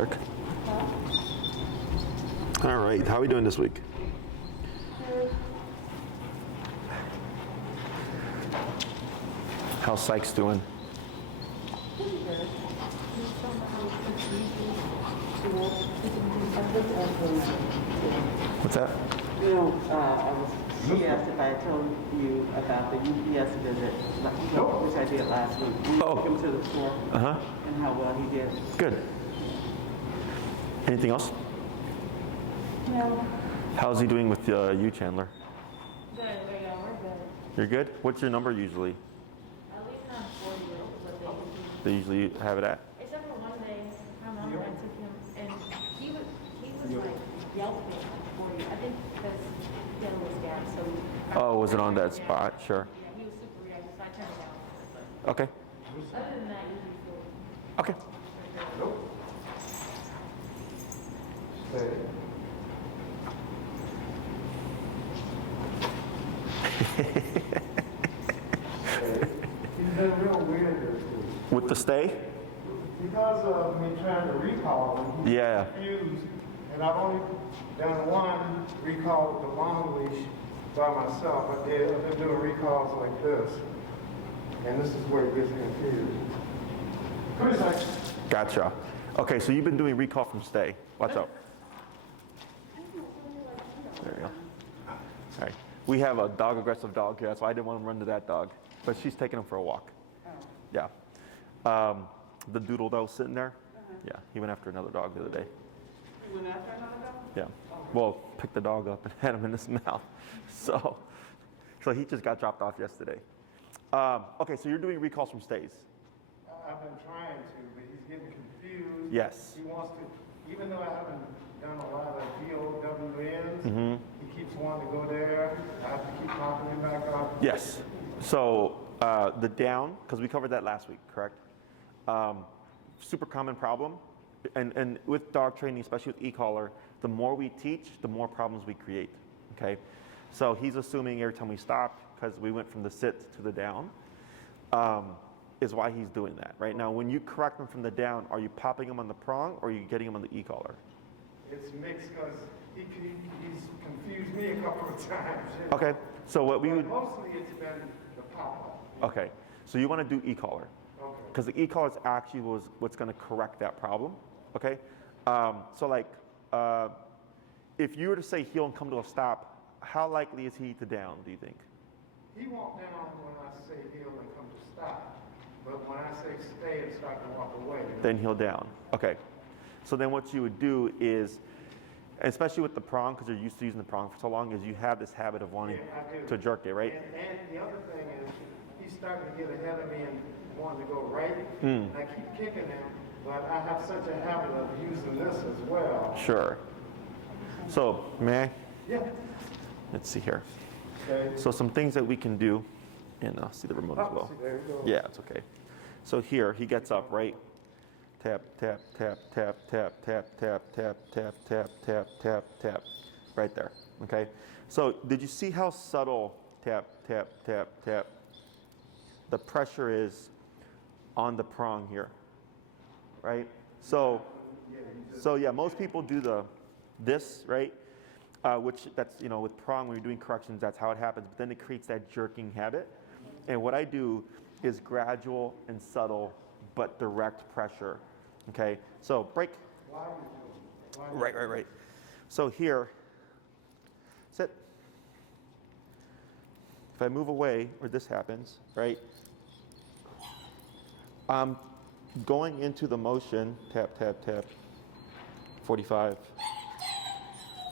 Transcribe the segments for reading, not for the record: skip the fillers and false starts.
Check. All right, how are we doing this week? How's Sykes doing? What's that? You know, she asked if I told you about the UPS visit, which I did last week. We took him to the store and how well he did. Good. Anything else? No. How's he doing with you, Chandler? Good, we're good. You're good? What's your number usually? At least not 40 years, but They usually have it at? except for one day, my mom and I took him, and he was like yelping at 40. I think because he had a little scan, so. Oh, was it on that spot? Sure. Yeah, he was super reactive, so I turned it down. Okay. But other than that, usually feel. Okay. He's been real weird this week. With the stay? Because of me trying to recall him, he's Yeah. confused. And I've only done one recall with the long leash by myself. I've been doing recalls like this. And this is where it gets confused. Come here, Sykes. Gotcha. Okay, so you've been doing recall from stay. Watch out. There you go. All right. We have a aggressive dog here, so I didn't want to run to that dog. But she's taking him for a walk. Yeah. The doodle that was sitting there, yeah, he went after another dog the other day. He went after another dog? Yeah. Well, picked the dog up and had him in his mouth. So he just got dropped off yesterday. Okay, so you're doing recalls from stays. I've been trying to, but he's getting confused. Yes. He wants to, even though I haven't done a lot of DOWNs, he keeps wanting to go there. I have to keep popping him back up. Yes. So the down, because we covered that last week, correct? Super common problem. And with dog training, especially with e-collar, the more we teach, the more problems we create, okay? So he's assuming every time we stop, because we went from the sit to the down, is why he's doing that. Right now, when you correct him from the down, are you popping him on the prong or are you getting him on the e-collar? It's mixed because he's confused me a couple of times. You know? Okay, so what we would... Mostly it's been the pop-up. Okay, so you want to do e-collar. Okay. Because the e-collar is actually what's going to correct that problem, okay? So like, if you were to say heel and come to a stop, how likely is he to down, do you think? He won't down when I say heel and come to stop. But when I say stay and start to walk away. Then he'll down. Okay. So then what you would do is, especially with the prong, because you're used to using the prong for so long, is you have this habit of wanting to jerk it, right? And the other thing is, he's starting to get ahead of me and wanting to go right. And I keep kicking him, but I have such a habit of using this as well. Sure. So, may I? Yeah. Let's see here. Okay. So some things that we can do, and see the remote as well. See, there you go. Yeah, it's okay. So here, he gets up, right? Tap, tap, tap, tap, tap, tap, tap, tap, tap, tap, tap, tap, tap. Right there, okay? So did you see how subtle tap, tap, tap, tap? The pressure is on the prong here, right? So yeah, most people do this, right? Which that's, with prong, when you're doing corrections, that's how it happens. But then it creates that jerking habit. And what I do is gradual and subtle, but direct pressure. Okay, so break. Right. So here, sit. If I move away, or this happens, right? I'm going into the motion, tap, tap, tap, 45,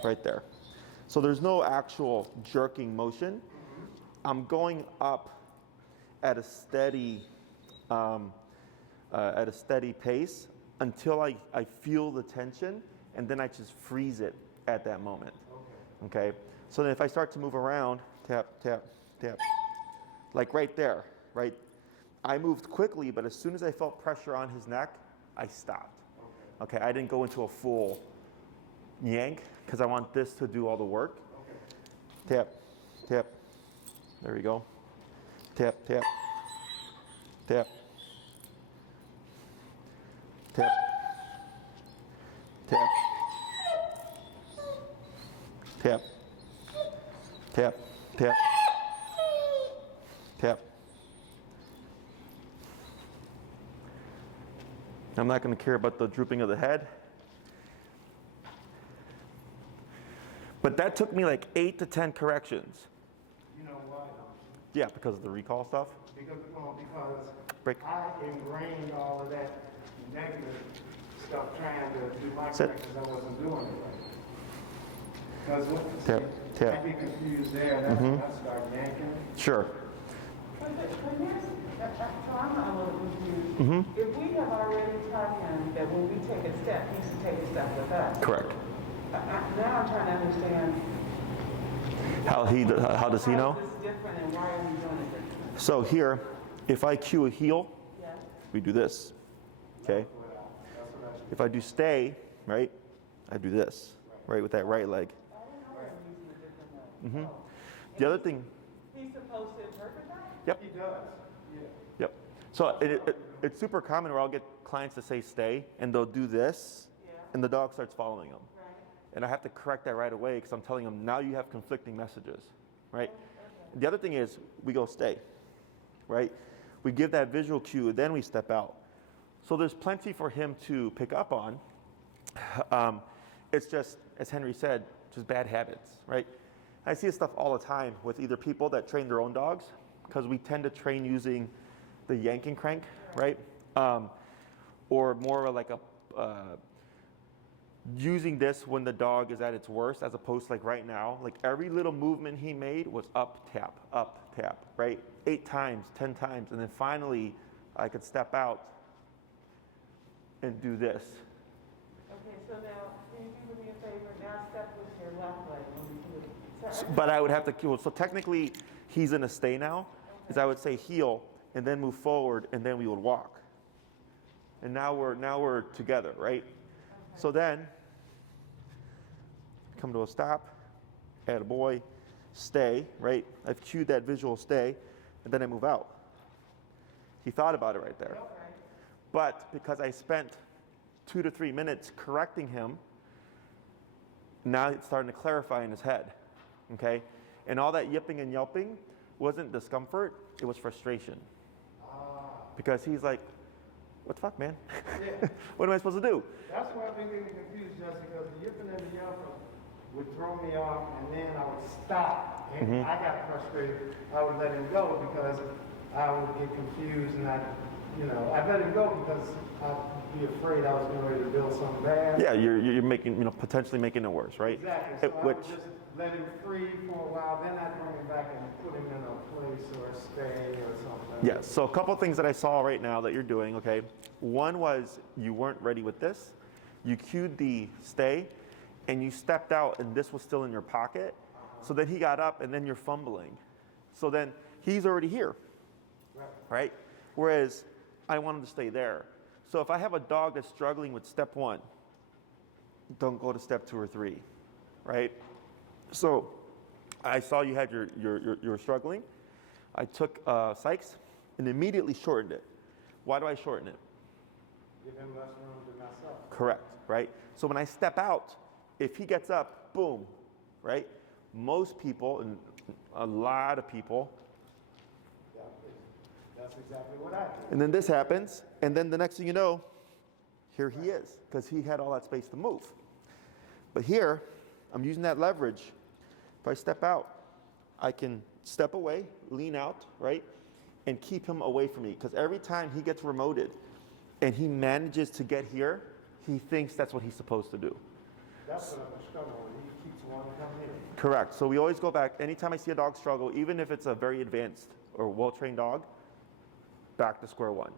right there. So there's no actual jerking motion. I'm going up at a steady pace until I feel the tension, and then I just freeze it at that moment. Okay. So then if I start to move around, tap, tap, tap, like right there, right? I moved quickly, but as soon as I felt pressure on his neck, I stopped. Okay, I didn't go into a full yank because I want this to do all the work. Tap, tap. There we go. Tap, tap, tap, tap. tap, tap, tap, tap. I'm not going to care about the drooping of the head. But that took me like 8 to 10 corrections. You know why? Yeah, because of the recall stuff. Because Break. I ingrained all of that negative stuff trying to do my Sit. corrections. I wasn't doing it right. Because Tap, tap. I get confused there, and I start yanking. Sure. But here's, so I'm a little confused. If we have already taught him that when we take a step, he should take a step with us. Correct. Now I'm trying to understand. How does he know? How is this different and why are we doing it different? So here, if I cue a heel, Yes. we do this. Okay? If I do stay, right, I do this, right, with that right leg. I don't know why I'm using a different way. The other thing, He's supposed to interpret that? yep, He does, yeah. yep. So it's super common where I'll get clients to say stay, and they'll do this, and the dog starts following them. Right. And I have to correct that right away because I'm telling them, now you have conflicting messages, right? The other thing is we go stay, right? We give that visual cue, then we step out. So there's plenty for him to pick up on. It's just, as Henry said, just bad habits, right? I see this stuff all the time with either people that train their own dogs, because we tend to train using the yanking crank, right? Or more like a, using this when the dog is at its worst, as opposed to like right now, like every little movement he made was up, tap, right? 8 times, 10 times, and then finally I could step out and do this. Okay, so now, can you do me a favor? Now step with your left leg when you do it. But I would have to, so technically he's in a stay now, is I would say heel and then move forward and then we would walk. And now we're together, right? So then, come to a stop, add a boy, stay, right? I've cued that visual stay, and then I move out. He thought about it right there. But because I spent 2 to 3 minutes correcting him, now it's starting to clarify in his head, okay? And all that yipping and yelping wasn't discomfort, it was frustration. Because he's like, what the fuck, man? Yeah. What am I supposed to do? That's why I've been getting confused, just because the yipping and the yelping would throw me off, and then I would stop. And I got frustrated. I would let him go because I would get confused, and I'd let him go because I'd be afraid I was getting ready to build something bad. Yeah, you're making, potentially making it worse, right? Exactly. So I would just let him free for a while, then I'd bring him back and put him in a place or a stay or something. Yes, so a couple things that I saw right now that you're doing, okay? One was you weren't ready with this. You cued the stay, and you stepped out, and this was still in your pocket. So then he got up, and then you're fumbling. So then he's already here, right? Whereas I want him to stay there. So if I have a dog that's struggling with step 1, don't go to step 2 or 3, right? So I saw you had you were struggling. I took Sykes and immediately shortened it. Why do I shorten it? Give him less room to mess up. Correct, right? So when I step out, if he gets up, boom, right? Most people, and a lot of people, That's exactly what I did. and then this happens, and then the next thing you know, here he is, because he had all that space to move. But here, I'm using that leverage. If I step out, I can step away, lean out, right? And keep him away from me, because every time he gets remoted and he manages to get here, he thinks that's what he's supposed to do. That's what I'm struggling with. He keeps wanting to come here. Correct. So we always go back. Anytime I see a dog struggle, even if it's a very advanced or well-trained dog, back to square one.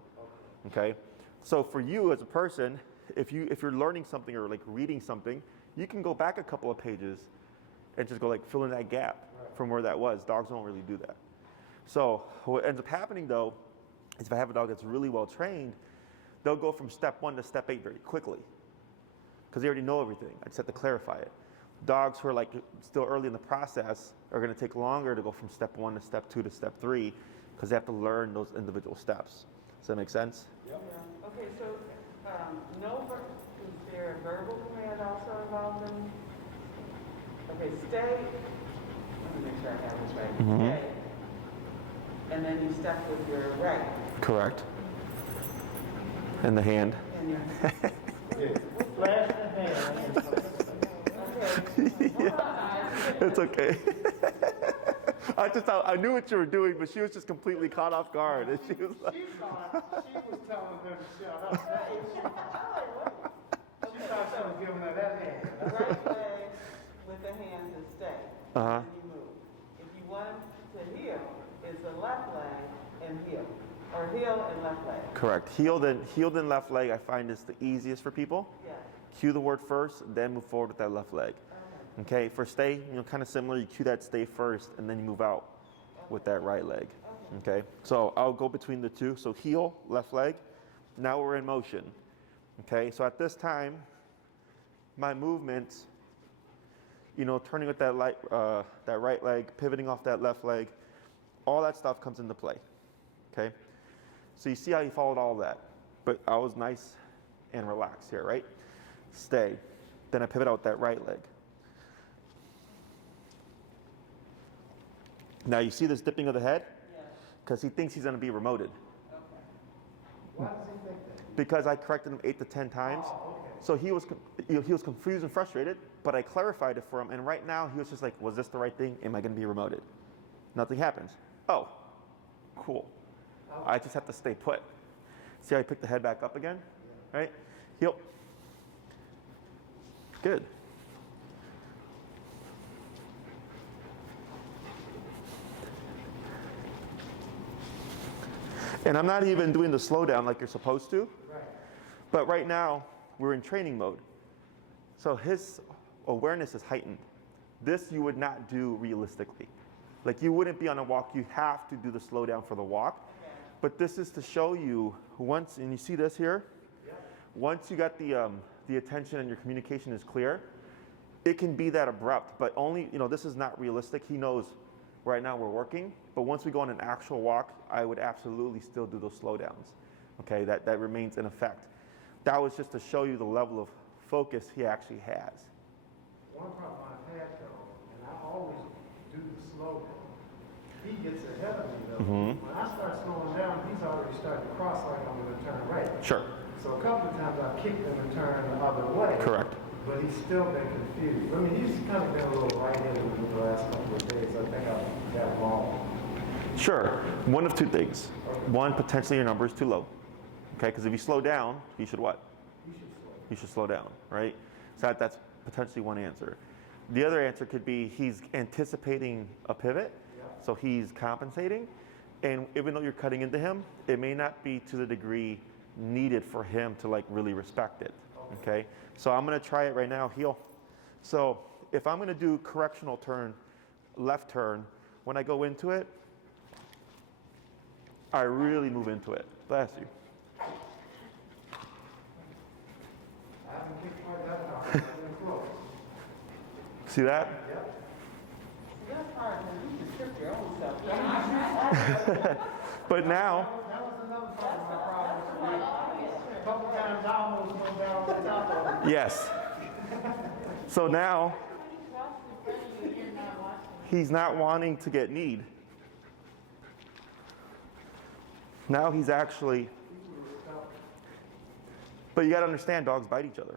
Okay? So for you as a person, if you're learning something or like reading something, you can go back a couple of pages and just go like fill in that gap from where that was. Dogs don't really do that. So what ends up happening though, is if I have a dog that's really well trained, they'll go from step 1 to step 8 very quickly because they already know everything. I just have to clarify it. Dogs who are like still early in the process are going to take longer to go from step 1 to step 2 to step 3 because they have to learn those individual steps. Does that make sense? Yep. Yeah. Okay, so is there a verbal command also involved in Okay, stay. Let me make sure I have this right. Mm-hmm. Stay. And then you step with your right. Correct. And the hand. And your Yeah. Flash the hand. okay. It's okay. I knew what you were doing, but she was just completely caught off guard. And she was like, She thought she was telling them to shut up. That's what she thought she was giving her that hand. Right leg with the hand to stay. Uh-huh. And you move. If you want to heel, it's the left leg and heel. Or heel and left leg. correct. Heel then left leg, I find is the easiest for people. Yes. Cue the word first, then move forward with that left leg. Okay, for stay, kind of similar, you cue that stay first, and then you move out with that right leg. Okay, so I'll go between the two. So heel, left leg. Now we're in motion. Okay, so at this time, my movements, turning with that right leg, pivoting off that left leg, all that stuff comes into play. Okay, so you see how you followed all that, but I was nice and relaxed here, right? Stay. Then I pivot out that right leg. Now you see this dipping of the head? Yes. Because he thinks he's going to be remoted. Okay. Why does he think that? Because I corrected him 8 to 10 times. Oh, okay. So he was confused and frustrated, but I clarified it for him. And right now he was just like, was this the right thing? Am I going to be remoted? Nothing happens. Oh, cool. I just have to stay put. See how I picked the head back up again? Right? Heel. Good. And I'm not even doing the slowdown like you're supposed to. Right. But right now, we're in training mode. So his awareness is heightened. This you would not do realistically. Like you wouldn't be on a walk, you have to do the slowdown for the walk. But this is to show you once, and you see this here, once you got the attention and your communication is clear, it can be that abrupt, but only, this is not realistic. He knows right now we're working, but once we go on an actual walk, I would absolutely still do those slowdowns. Okay, that remains in effect. That was just to show you the level of focus he actually has. One problem I've had though, and I always do the slow down. He gets ahead of me though. When I start slowing down, he's already starting to cross like I'm going to turn right. Sure. So a couple of times I've kicked him and turned the other way. Correct. But he's still been confused. I mean, he's kind of been a little right-handed in the last couple of days. I think I got wrong. Sure. One of two things. One, potentially your number is too low. Okay, because if you slow down, you should what? You should slow down, right? So that's potentially one answer. The other answer could be he's anticipating a pivot, so he's compensating. And even though you're cutting into him, it may not be to the degree needed for him to like really respect it. Okay, so I'm gonna try it right now, heel. So if I'm gonna do correctional turn, left turn, when I go into it, I really move into it. Bless you. I haven't kicked quite that hard. I've been close. See that? Yep. That's hard, man. You can trip your own self. But now, That was another part of my problem for me. A couple times I almost went down on top of him. yes. So now, he's not wanting to get kneed. Now he's actually, but you gotta understand, dogs bite each other.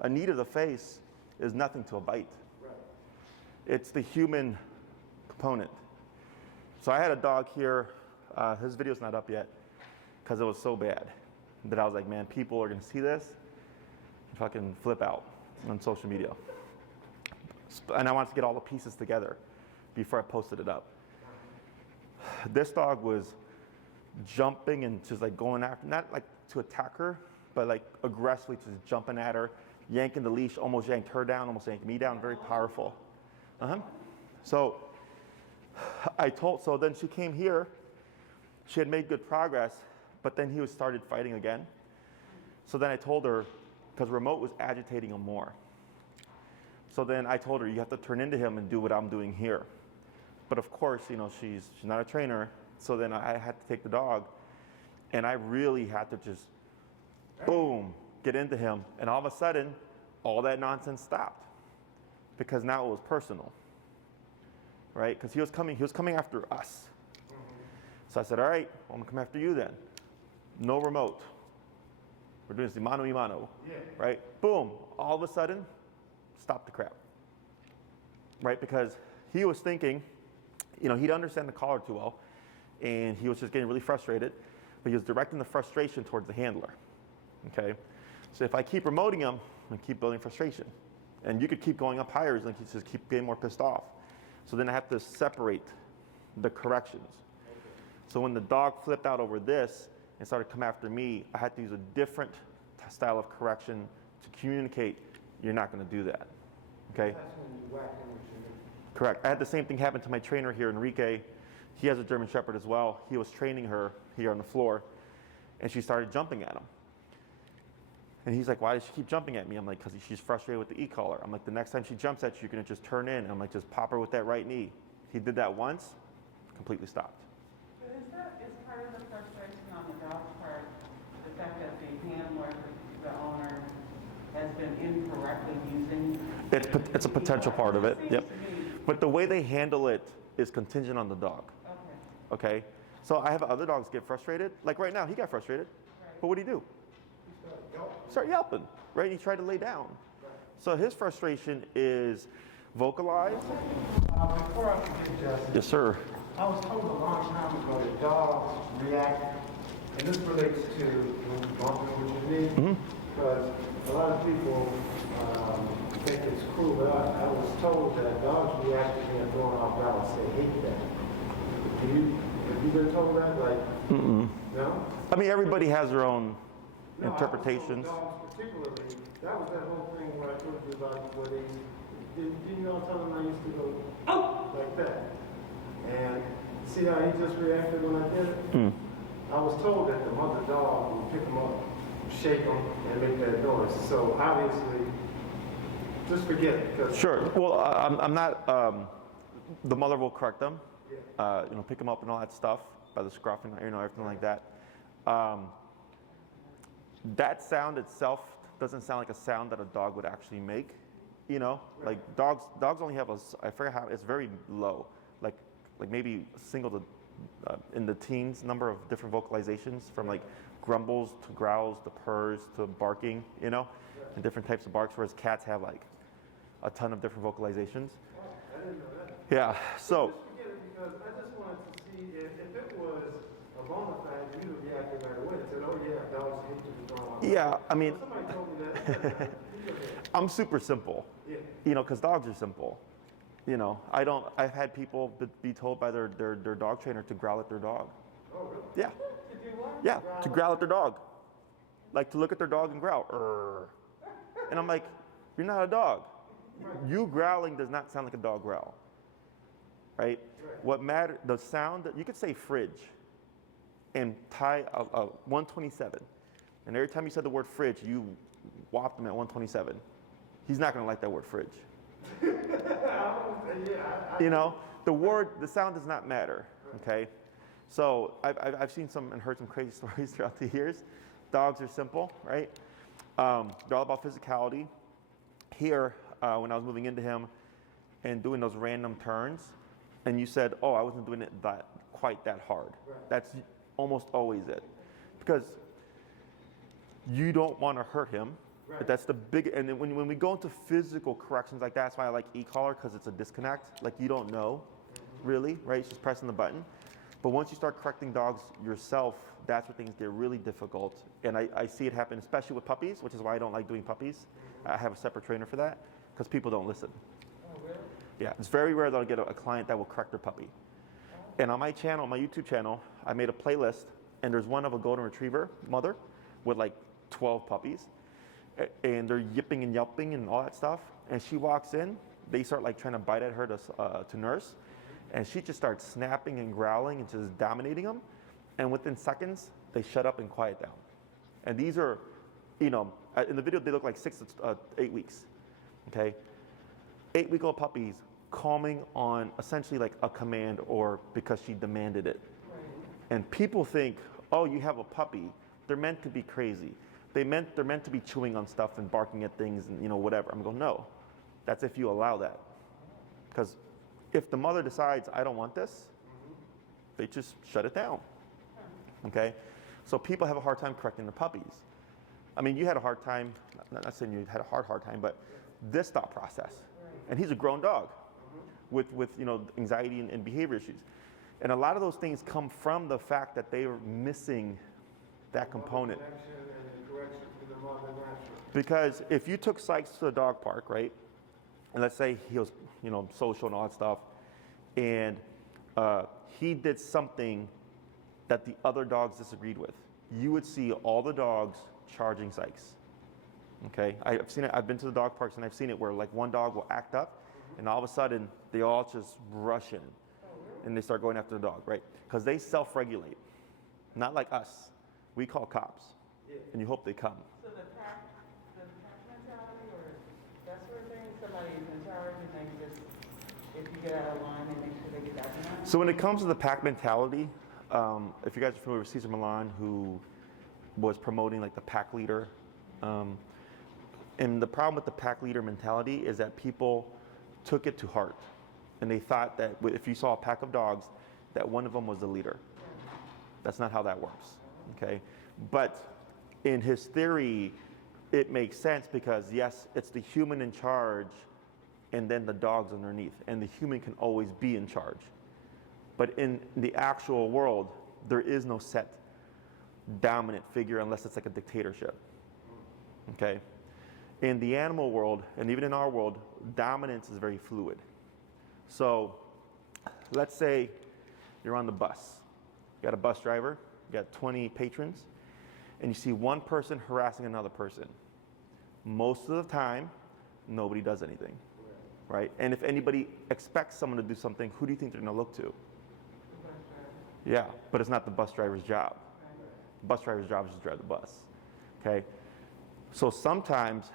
A knee to the face is nothing to a bite. It's the human component. So I had a dog here, his video's not up yet, because it was so bad that I was like, man, people are gonna see this and fucking flip out on social media. And I wanted to get all the pieces together before I posted it up. This dog was jumping and just like going after, not like to attack her, but like aggressively just jumping at her, yanking the leash, almost yanked her down, almost yanked me down, very powerful. So then she came here, she had made good progress, but then he started fighting again. So then I told her, because remote was agitating him more. So then I told her, you have to turn into him and do what I'm doing here. But of course, she's not a trainer, so then I had to take the dog, and I really had to just, boom, get into him. And all of a sudden, all that nonsense stopped. because now it was personal, right? Because he was coming after us. So I said, all right, I'm gonna come after you then. No remote. We're doing this mano a mano, right? Boom, all of a sudden, stop the crap, right? Because he was thinking, he didn't understand the collar too well, and he was just getting really frustrated, but he was directing the frustration towards the handler, okay? So if I keep remoting him, I'm gonna keep building frustration. And you could keep going up higher, and just keep getting more pissed off. So then I have to separate the corrections. So when the dog flipped out over this and started to come after me, I had to use a different style of correction to communicate, you're not gonna do that, okay? That's when you whack him with your knee. Correct. I had the same thing happen to my trainer here, Enrique. He has a German Shepherd as well. He was training her here on the floor, and she started jumping at him. And he's like, why does she keep jumping at me? I'm like, because she's frustrated with the e-collar. I'm like, the next time she jumps at you, you're going to just turn in. And I'm like, just pop her with that right knee. He did that once, completely stopped. Is part of the frustration on the dog's part the fact that the handler, the owner, has been incorrectly using? It's a potential part of it, yep. But the way they handle it is contingent on the dog, Okay. okay? So I have other dogs get frustrated. Like right now, he got frustrated. Right. But what did he do? Start yelping, right? He tried to lay down. So his frustration is vocalized. Before I forget, Justin, Yes, sir. I was told a long time ago that dogs react, and this relates to when you bump them with your knee, because a lot of people think it's cruel, but I was told that dogs react to being thrown off balance. They hate that. Have you been told that? Like, no? I mean, everybody has their own No, interpretations. I was told dogs particularly, that was that whole thing where I told you about where they, did you know tell them I used to go, oh, like that. And see how he just reacted when I did it? I was told that the mother dog would pick him up, shake him, and make that noise. So obviously, just forget it. 'Cause Sure. Well, I'm not. The mother will correct them. Pick them up and all that stuff by the scruff and everything like that. That sound itself doesn't sound like a sound that a dog would actually make. Like dogs only have I forget how, it's very low, like maybe single to in the teens number of different vocalizations, from like grumbles to growls to purrs to barking, and different types of barks, whereas cats have like a ton of different vocalizations. I didn't know that. Yeah, so. Just forget it, because I just wanted to see if it was a bona fide, you'd have reacted right away and said, oh yeah, dogs hate to be thrown off. Yeah, I mean, Somebody told me that. I'm super simple, because dogs are simple. I've had people be told by their dog trainer to growl at their dog. Oh, really? Yeah, To do what? yeah, to growl at their dog. Like to look at their dog and growl. "Arr." And I'm like, you're not a dog. You growling does not sound like a dog growl, right? What matters, the sound, you could say fridge and tie a 127. And every time you said the word fridge, you whopped him at 127. He's not going to like that word fridge. The sound does not matter, okay? So I've seen some and heard some crazy stories throughout the years. Dogs are simple, right? They're all about physicality. Here, when I was moving into him and doing those random turns, and you said, oh, I wasn't doing it quite that hard. That's almost always it. Because you don't want to hurt him. But that's the big, and then when we go into physical corrections like that, that's why I like e-collar, because it's a disconnect. Like you don't know, really, right? It's just pressing the button. But once you start correcting dogs yourself, that's where things get really difficult. And I see it happen, especially with puppies, which is why I don't like doing puppies. I have a separate trainer for that, because people don't listen. Oh, really? Yeah, it's very rare that I'll get a client that will correct their puppy. And on my channel, my YouTube channel, I made a playlist, and there's one of a golden retriever mother with like 12 puppies. And they're yipping and yelping and all that stuff. And she walks in, they start like trying to bite at her to nurse. And she just starts snapping and growling and just dominating them. And within seconds, they shut up and quiet down. And these are, in the video, they look like 6 to 8 weeks, okay? 8-week-old puppies calming on essentially like a command or because she demanded it. Right. And people think, oh, you have a puppy. They're meant to be crazy. They're meant to be chewing on stuff and barking at things and whatever. I'm going, no, That's if you allow that. Because if the mother decides, I don't want this, they just shut it down. Okay? So people have a hard time correcting their puppies. I mean, you had a hard time, not saying you had a hard time, but this thought process. And he's a grown dog with anxiety and behavior issues. And a lot of those things come from the fact that they are missing that component. Connection and the correction to the mother natural. Because if you took Sykes to the dog park, right, and let's say he was, social and all that stuff, and he did something that the other dogs disagreed with, you would see all the dogs charging Sykes. Okay, I've seen it. I've been to the dog parks and I've seen it where like one dog will act up, and all of a sudden they all just rush in, and they start going after the dog, right? Because they self-regulate, not like us. We call cops, and you hope they come. So the pack mentality or that sort of thing, somebody is in charge and they just, if you get out of line, they make sure they get out of line? So when it comes to the pack mentality, if you guys are familiar with Cesar Millan, who was promoting like the pack leader, and the problem with the pack leader mentality is that people took it to heart, and they thought that if you saw a pack of dogs, that one of them was the leader. That's not how that works, okay? But in his theory, it makes sense because yes, it's the human in charge and then the dogs underneath, and the human can always be in charge. But in the actual world, there is no set dominant figure unless it's like a dictatorship, okay? In the animal world, and even in our world, dominance is very fluid. So let's say you're on the bus. You got a bus driver, you got 20 patrons, and you see one person harassing another person. Most of the time, nobody does anything, right? And if anybody expects someone to do something, who do you think they're gonna look to? Yeah, but it's not the bus driver's job. The bus driver's job is just drive the bus, okay? So sometimes,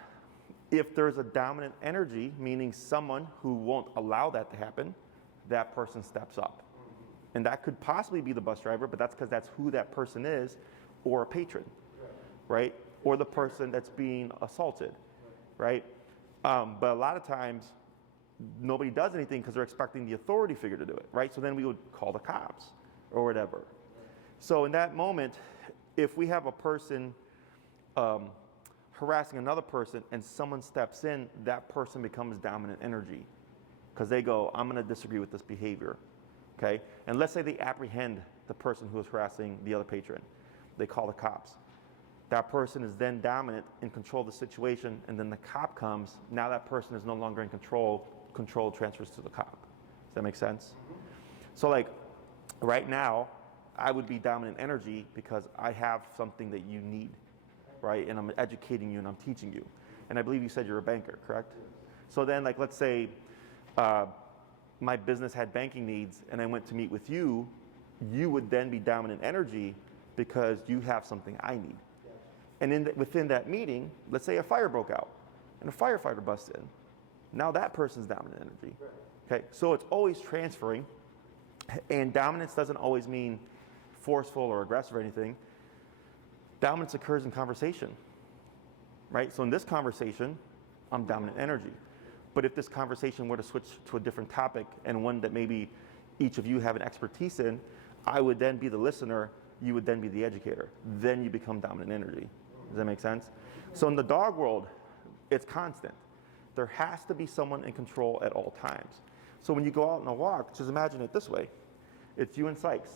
if there's a dominant energy, meaning someone who won't allow that to happen, that person steps up. And that could possibly be the bus driver, but that's because that's who that person is, or a patron, right? Or the person that's being assaulted, right? But a lot of times, nobody does anything because they're expecting the authority figure to do it, right? So then we would call the cops or whatever. So in that moment, if we have a person harassing another person and someone steps in, that person becomes dominant energy because they go, I'm going to disagree with this behavior, okay? And let's say they apprehend the person who is harassing the other patron. They call the cops. That person is then dominant in control of the situation, and then the cop comes. Now that person is no longer in control. Control transfers to the cop. Does that make sense? So like right now, I would be dominant energy because I have something that you need, right? And I'm educating you and I'm teaching you. And I believe you said you're a banker, correct? So then like let's say my business had banking needs and I went to meet with you, you would then be dominant energy because you have something I need. And within that meeting, let's say a fire broke out and a firefighter busts in. Now that person's dominant energy. Okay, so it's always transferring, and dominance doesn't always mean forceful or aggressive or anything. Dominance occurs in conversation, right? So in this conversation, I'm dominant energy. But if this conversation were to switch to a different topic and one that maybe each of you have an expertise in, I would then be the listener, you would then be the educator. Then you become dominant energy. Does that make sense? So in the dog world, it's constant. There has to be someone in control at all times. So when you go out on a walk, just imagine it this way. It's you and Sykes.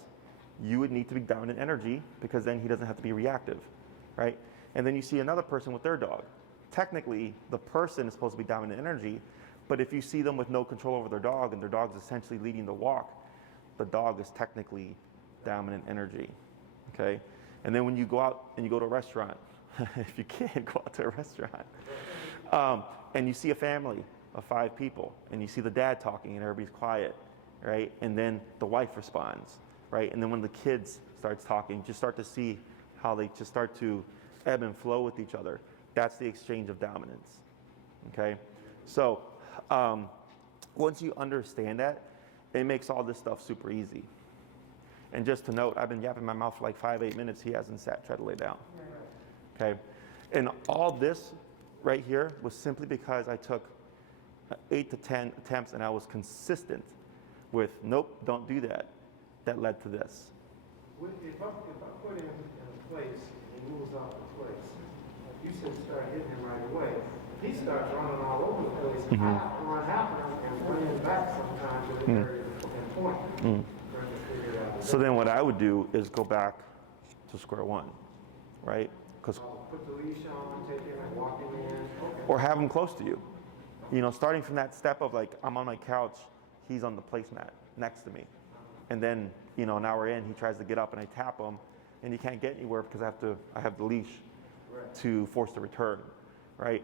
You would need to be dominant energy because then he doesn't have to be reactive, right? And then you see another person with their dog. Technically, the person is supposed to be dominant energy, but if you see them with no control over their dog and their dog's essentially leading the walk, the dog is technically dominant energy, okay? And then when you go out and you go to a restaurant, if you can, go out to a restaurant, and you see a family of 5 people, and you see the dad talking and everybody's quiet, right? And then the wife responds, right? And then when the kids starts talking, just start to see how they just start to ebb and flow with each other. That's the exchange of dominance, okay? So once you understand that, it makes all this stuff super easy. And just to note, I've been yapping my mouth for like 5-8 minutes. He hasn't sat, tried to lay down. Okay? And all this right here was simply because I took 8 to 10 attempts, and I was consistent with, nope, don't do that. That led to this. If I put him in a place and he moves out of place, you said start hitting him right away. He starts running all over the place. I have to run after him and bring him back sometimes to the area and point. Trying to figure it out. So then what I would do is go back to square one, right? Because Put the leash on, take him and walk him in. Okay. or have him close to you. You know, starting from that step of like, I'm on my couch, he's on the placemat next to me. And then, you know, an hour in, he tries to get up and I tap him and he can't get anywhere because I have the leash to force the return, right?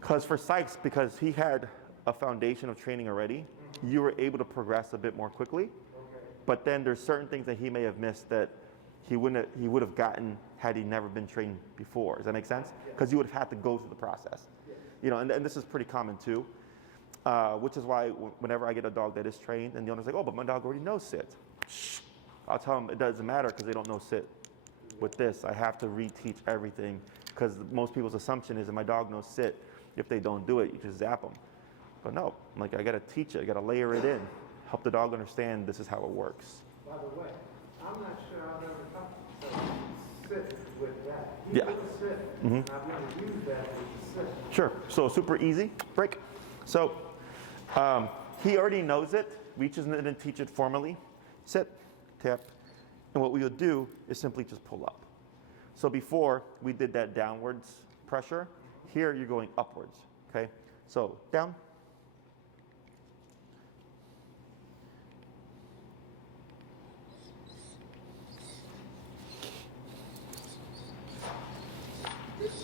Because for Sykes, because he had a foundation of training already, you were able to progress a bit more quickly. But then there's certain things that he may have missed that he would have gotten had he never been trained before. Does that make sense? Because you would have had to go through the process. You know, and this is pretty common too, which is why whenever I get a dog that is trained and the owner's like, oh, but my dog already knows sit. Shh. I'll tell them it doesn't matter because they don't know sit. With this, I have to reteach everything because most people's assumption is that my dog knows sit. If they don't do it, you just zap them. But no, like I got to teach it. I got to layer it in, help the dog understand this is how it works. By the way, I'm not sure I've ever talked to sit with that. Yeah. Sit. I've never used that with the sit. Sure. So super easy. Break. So he already knows it. We just didn't teach it formally. Sit, tap, and what we would do is simply just pull up. So before we did that downwards pressure. Here you're going upwards. Okay. So down.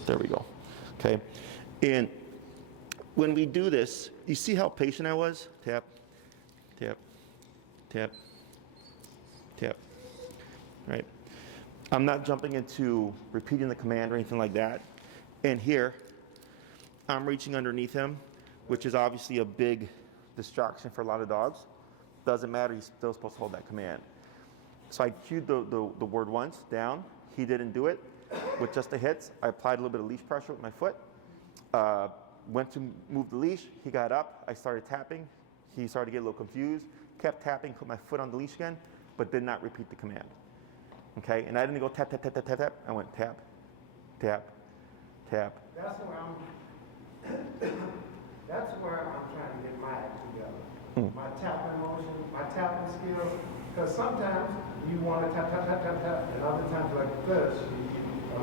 There we go. Okay. And when we do this, you see how patient I was? Tap, tap, tap, tap. Right? I'm not jumping into repeating the command or anything like that. And here, I'm reaching underneath him, which is obviously a big distraction for a lot of dogs. Doesn't matter, he's still supposed to hold that command. So I cued the word once, down. He didn't do it. With just the hits, I applied a little bit of leash pressure with my foot. Went to move the leash, he got up, I started tapping. He started to get a little confused, kept tapping, put my foot on the leash again, but did not repeat the command. Okay, and I didn't go tap, tap, tap, tap, tap, tap. I went tap, tap, tap. That's where I'm trying to get my act together. My tapping motion, my tapping skills, because sometimes you want to tap, tap, tap, tap, tap, and other times like this,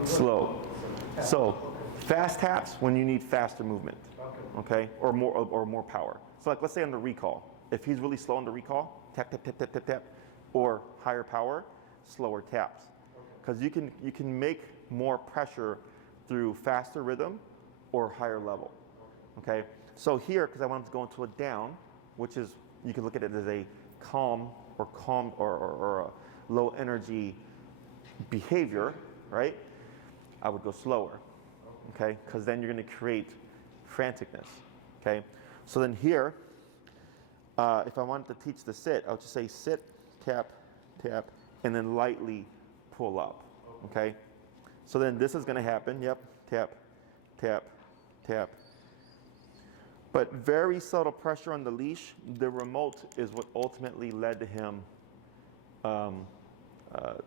slow. So fast taps when you need faster movement, okay, or more power. So like let's say on the recall, if he's really slow on the recall, tap, tap, tap, tap, tap, tap, or higher power, slower taps, because you can make more pressure through faster rhythm or higher level. Okay, so here, because I want him to go into a down, which is, you can look at it as a calm or a low energy behavior, right? I would go slower, okay? Because then you're going to create franticness, okay? So then here, if I wanted to teach the sit, I would just say sit, tap, tap, and then lightly pull up, okay? So then this is going to happen, yep, tap, tap, tap. But very subtle pressure on the leash. The remote is what ultimately led to him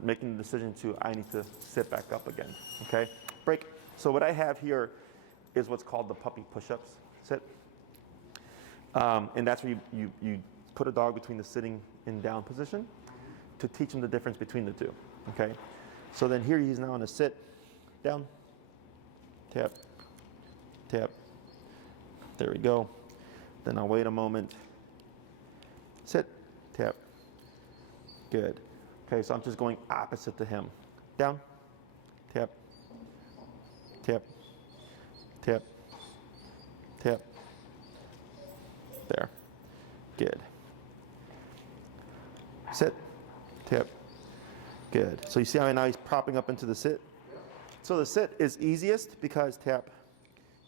making the decision to, I need to sit back up again, okay? Break. So what I have here is what's called the puppy push-ups. Sit. And that's where you put a dog between the sitting and down position to teach him the difference between the two, okay? So then here he's now on a sit, down, tap, tap. There we go. Then I'll wait a moment. Sit, tap. Good. Okay, so I'm just going opposite to him. Down, tap, tap, tap, tap. There. Good. Sit, tap. Good. So you see how now he's propping up into the sit? So the sit is easiest because tap,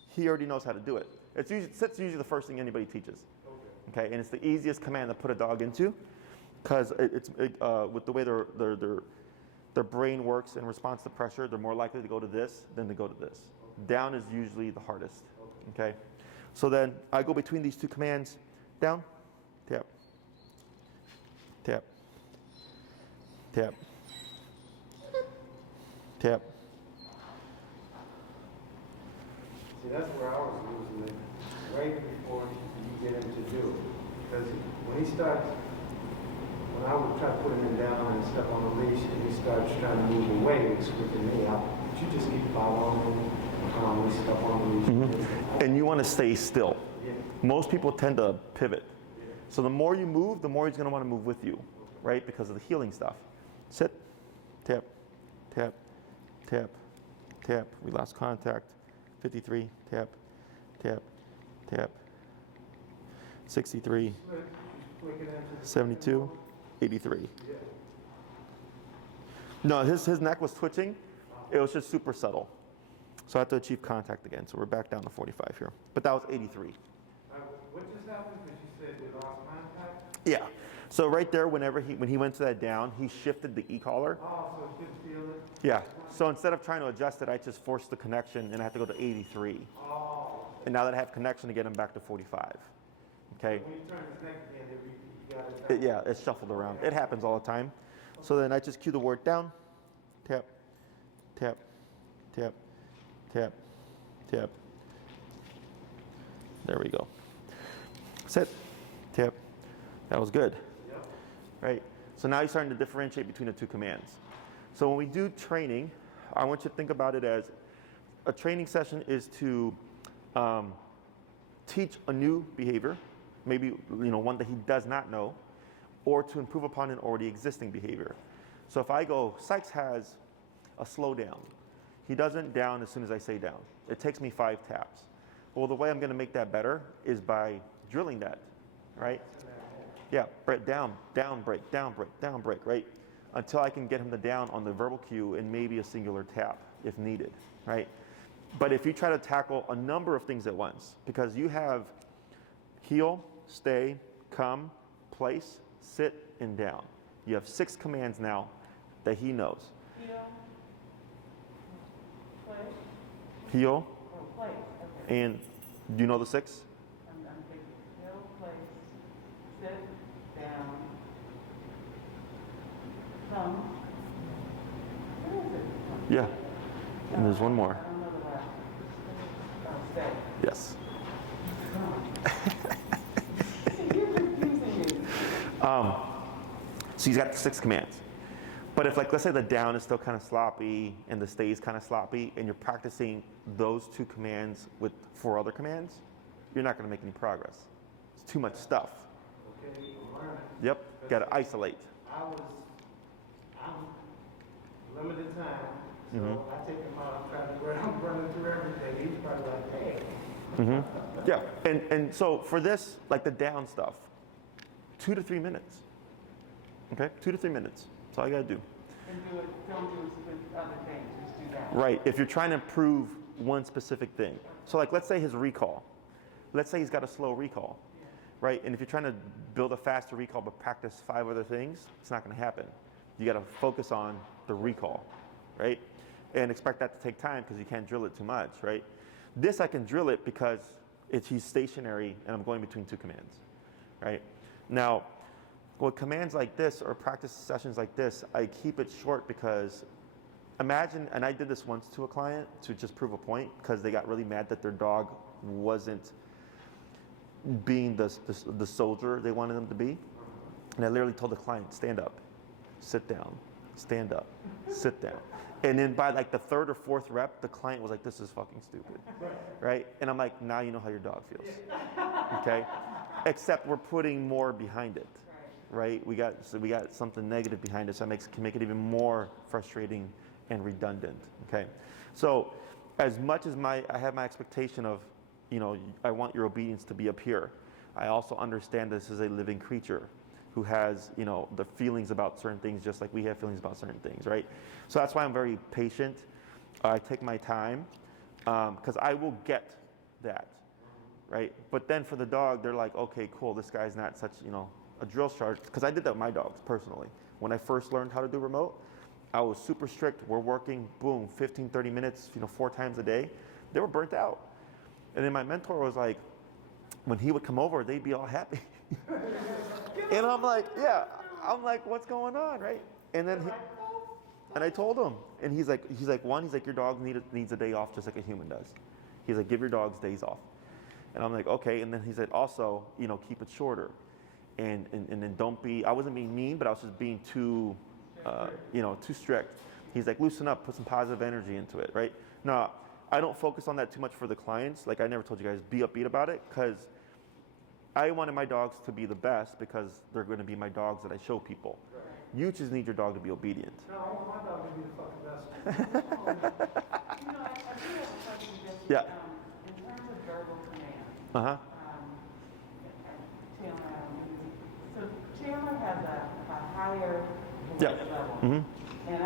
he already knows how to do it. Sit's usually the first thing anybody teaches, okay? And it's the easiest command to put a dog into, because with the way their brain works in response to pressure, they're more likely to go to this than to go to this. Down is usually the hardest, okay? So then I go between these two commands, down, tap, tap, tap, tap. See, that's where I was losing it, right before you get him to do it. Because when he starts, when I would try putting him down and stuff on the leash, and he starts trying to move away, it's with me out. You just keep following him, calmly stuff on the leash. And you want to stay still. Yeah. Most people tend to pivot. So the more you move, the more he's going to want to move with you, right? Because of the healing stuff. Sit, tap, tap, tap, tap. We lost contact. 53, tap, tap, tap. 63, 72, 83. No, his neck was twitching. It was just super subtle. So I have to achieve contact again. So we're back down to 45 here. But that was 83. What just happened? Because you said we lost contact? Yeah. So right there, when he went to that down, he shifted the e-collar. Oh, so it didn't feel it? Yeah. So instead of trying to adjust it, I just forced the connection, and I have to go to 83. Oh. And now that I have connection again, I'm back to 45. Okay. When you turn his neck again, you got it back. Yeah, it's shuffled around. It happens all the time. So then I just cue the word down, tap, tap, tap, tap, tap. There we go. Sit, tap. That was good. Yep. Right? So now you're starting to differentiate between the two commands. So when we do training, I want you to think about it as a training session is to teach a new behavior, maybe one that he does not know, or to improve upon an already existing behavior. So if I go, Sykes has a slow down. He doesn't down as soon as I say down. It takes me 5 taps. Well, the way I'm going to make that better is by drilling that, right? Yeah, break down, down, break, down, break, down, break, right? Until I can get him to down on the verbal cue and maybe a singular tap if needed, right? But if you try to tackle a number of things at once, because you have heel, stay, come, place, sit, and down. You have 6 commands now that he knows. Heel, place, Heel, or place, okay. and do you know the 6? I'm thinking heel, place, sit, down, come. What is it? Yeah. And there's one more. I don't know the last. Stay. Yes. You're confusing me. So he's got 6 commands. But if, like, let's say the down is still kind of sloppy and the stay is kind of sloppy, and you're practicing those 2 commands with 4 other commands, you're not going to make any progress. It's too much stuff. Okay, I'm learning. Yep. Got to isolate. I'm limited time, so I take him out, I'm running through everything. He's probably like, hey. Yeah. And so for this, like the down stuff, 2 to 3 minutes. Okay? 2 to 3 minutes. That's all you got to do. And don't do it with other things, just do that. Right. If you're trying to improve one specific thing. So, like, let's say his recall. Let's say he's got a slow recall. Right? And if you're trying to build a faster recall but practice 5 other things, it's not going to happen. You got to focus on the recall, right? And expect that to take time because you can't drill it too much, right? This I can drill it because he's stationary and I'm going between 2 commands, right? Now, with commands like this or practice sessions like this, I keep it short because imagine, and I did this once to a client to just prove a point because they got really mad that their dog wasn't being the soldier they wanted them to be. And I literally told the client, stand up, sit down, stand up, sit down. And then by like the 3rd or 4th rep, the client was like, this is fucking stupid, right? And I'm like, now you know how your dog feels, okay? Except we're putting more behind it, right? We got something negative behind it, so it can make it even more frustrating and redundant, okay? So as much as I have my expectation of, I want your obedience to be up here, I also understand this is a living creature who has, the feelings about certain things just like we have feelings about certain things, right? So that's why I'm very patient. I take my time because I will get that, right? But then for the dog, they're like, okay, cool, this guy's not such, a drill sergeant. Because I did that with my dogs personally. When I first learned how to do remote, I was super strict. We're working, boom, 15, 30 minutes, 4 times a day. They were burnt out. And then my mentor was like, when he would come over, they'd be all happy. And I'm like, yeah. I'm like, what's going on, right? And then and I told him, and he's like, your dog needs a day off just like a human does. He's like, give your dogs days off. And I'm like, okay. And then he said, also, keep it shorter, and then don't be. I wasn't being mean, but I was just being too, too strict. He's like, loosen up, put some positive energy into it, right? Now, I don't focus on that too much for the clients. Like I never told you guys, be upbeat about it, because I wanted my dogs to be the best because they're going to be my dogs that I show people. Right. You just need your dog to be obedient. No, I want my dog to be the fucking best. I do have a question just, Yeah. In terms of verbal commands. Uh-huh. Chandler has a higher voice Yeah. level. Mm-hmm. And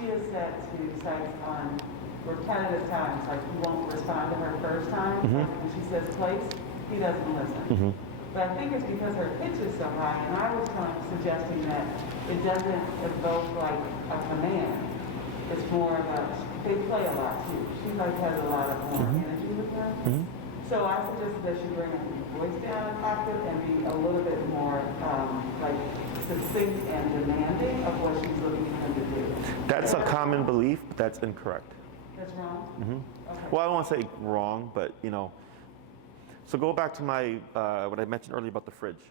she has said to Sykes on repetitive times, like he won't respond to her first time. Mm-hmm. Like when she says place, he doesn't listen. Mm-hmm. But I think it's because her pitch is so high, and I was suggesting that it doesn't evoke like a command. It's more of they play a lot too. She like has a lot of more energy with her. Mm-hmm. So I suggested that she bring her voice down an octave and be a little bit more like succinct and demanding of what she's looking for him to do. That's a common belief, but that's incorrect. That's wrong? Mm-hmm. Okay. Well, I don't want to say wrong, but So go back to my what I mentioned earlier about the fridge.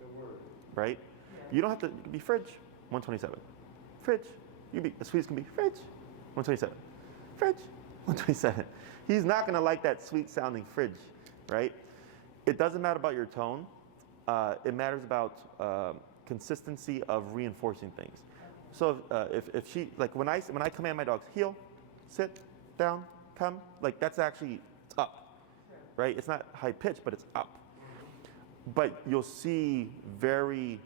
The word. Right? Yeah. You don't have to. You can be fridge, 127. Fridge. You can be, the sweets can be fridge, 127. Fridge, 127. He's not going to like that sweet sounding fridge, right? It doesn't matter about your tone. It matters about consistency of reinforcing things. So if she, like when I command my dogs, heel, sit, down, come, like that's actually, it's up, right? It's not high pitched, but it's up. But you'll see very,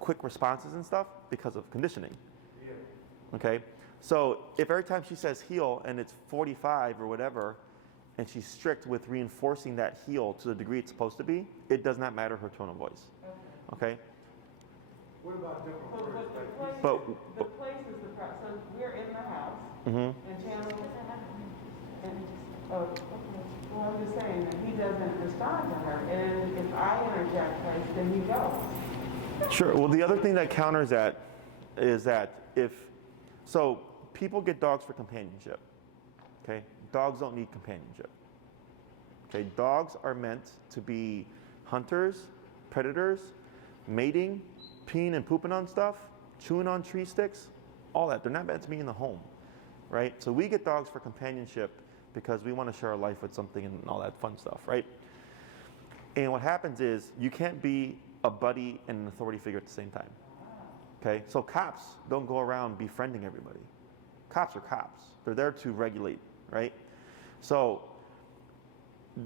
quick responses and stuff because of conditioning. Yeah. Okay? So if every time she says heel and it's 45 or whatever, and she's strict with reinforcing that heel to the degree it's supposed to be, it does not matter her tone of voice. Okay? What about different But words? the place is the problem. So we're in the house, and Chandler, okay. Well, I'm just saying that he doesn't respond to her, and if I interject place, then he goes. Sure. Well, the other thing that counters that is that so people get dogs for companionship. Okay? Dogs don't need companionship. Okay? Dogs are meant to be hunters, predators, mating, peeing and pooping on stuff, chewing on tree sticks, all that. They're not meant to be in the home, right? So we get dogs for companionship because we want to share our life with something and all that fun stuff, right? And what happens is you can't be a buddy and an authority figure at the same time. Okay? So cops don't go around befriending everybody. Cops are cops. They're there to regulate, right? So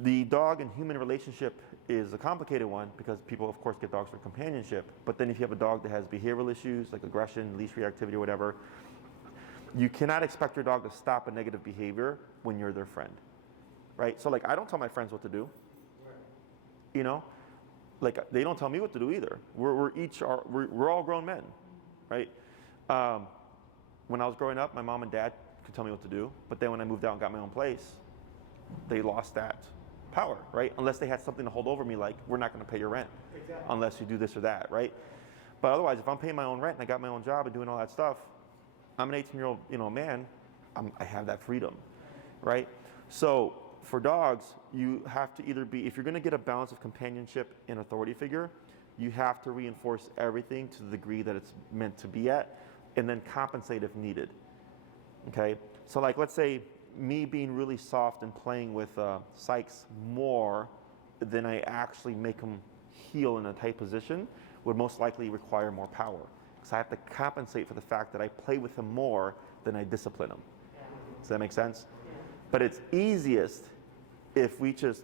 the dog and human relationship is a complicated one because people, of course, get dogs for companionship. But then if you have a dog that has behavioral issues like aggression, leash reactivity, or whatever, you cannot expect your dog to stop a negative behavior when you're their friend, right? So like I don't tell my friends what to do, you know? Like they don't tell me what to do either. We're all grown men, right? When I was growing up, my mom and dad could tell me what to do. But then when I moved out and got my own place, they lost that power, right? Unless they had something to hold over me, like we're not going to pay your rent unless you do this or that, right? But otherwise, if I'm paying my own rent and I got my own job and doing all that stuff, I'm an 18-year-old, man. I have that freedom, right? So for dogs, you have to either be, if you're going to get a balance of companionship and authority figure, you have to reinforce everything to the degree that it's meant to be at, and then compensate if needed. Okay? So like, let's say me being really soft and playing with Sykes more than I actually make him heel in a tight position would most likely require more power. Because I have to compensate for the fact that I play with him more than I discipline him. Does that make sense? But it's easiest if we just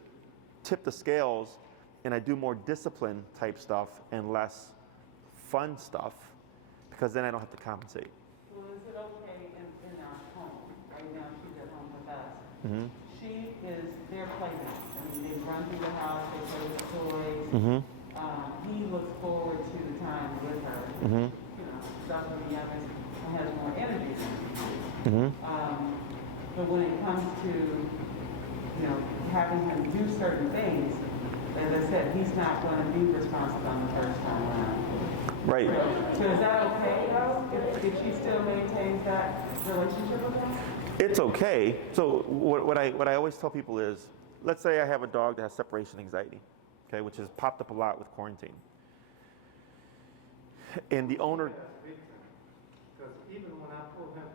tip the scales and I do more discipline type stuff and less fun stuff, because then I don't have to compensate. Well, is it okay in our home? Right now, she's at home with us. Mm-hmm. She is their playmate. I mean, they run through the house, they play with toys. Mm-hmm. He looks forward to the time with her. Mm-hmm. Stuff with the youngest and has more energy than she does. Mm-hmm. But when it comes to you know, having him do certain things, as I said, he's not going to be responsible on the first time around. Right. So is that okay though, if she still maintains that relationship with him? It's okay. So what I always tell people is, let's say I have a dog that has separation anxiety, okay, which has popped up a lot with quarantine. And the owner, Because even when I pull him,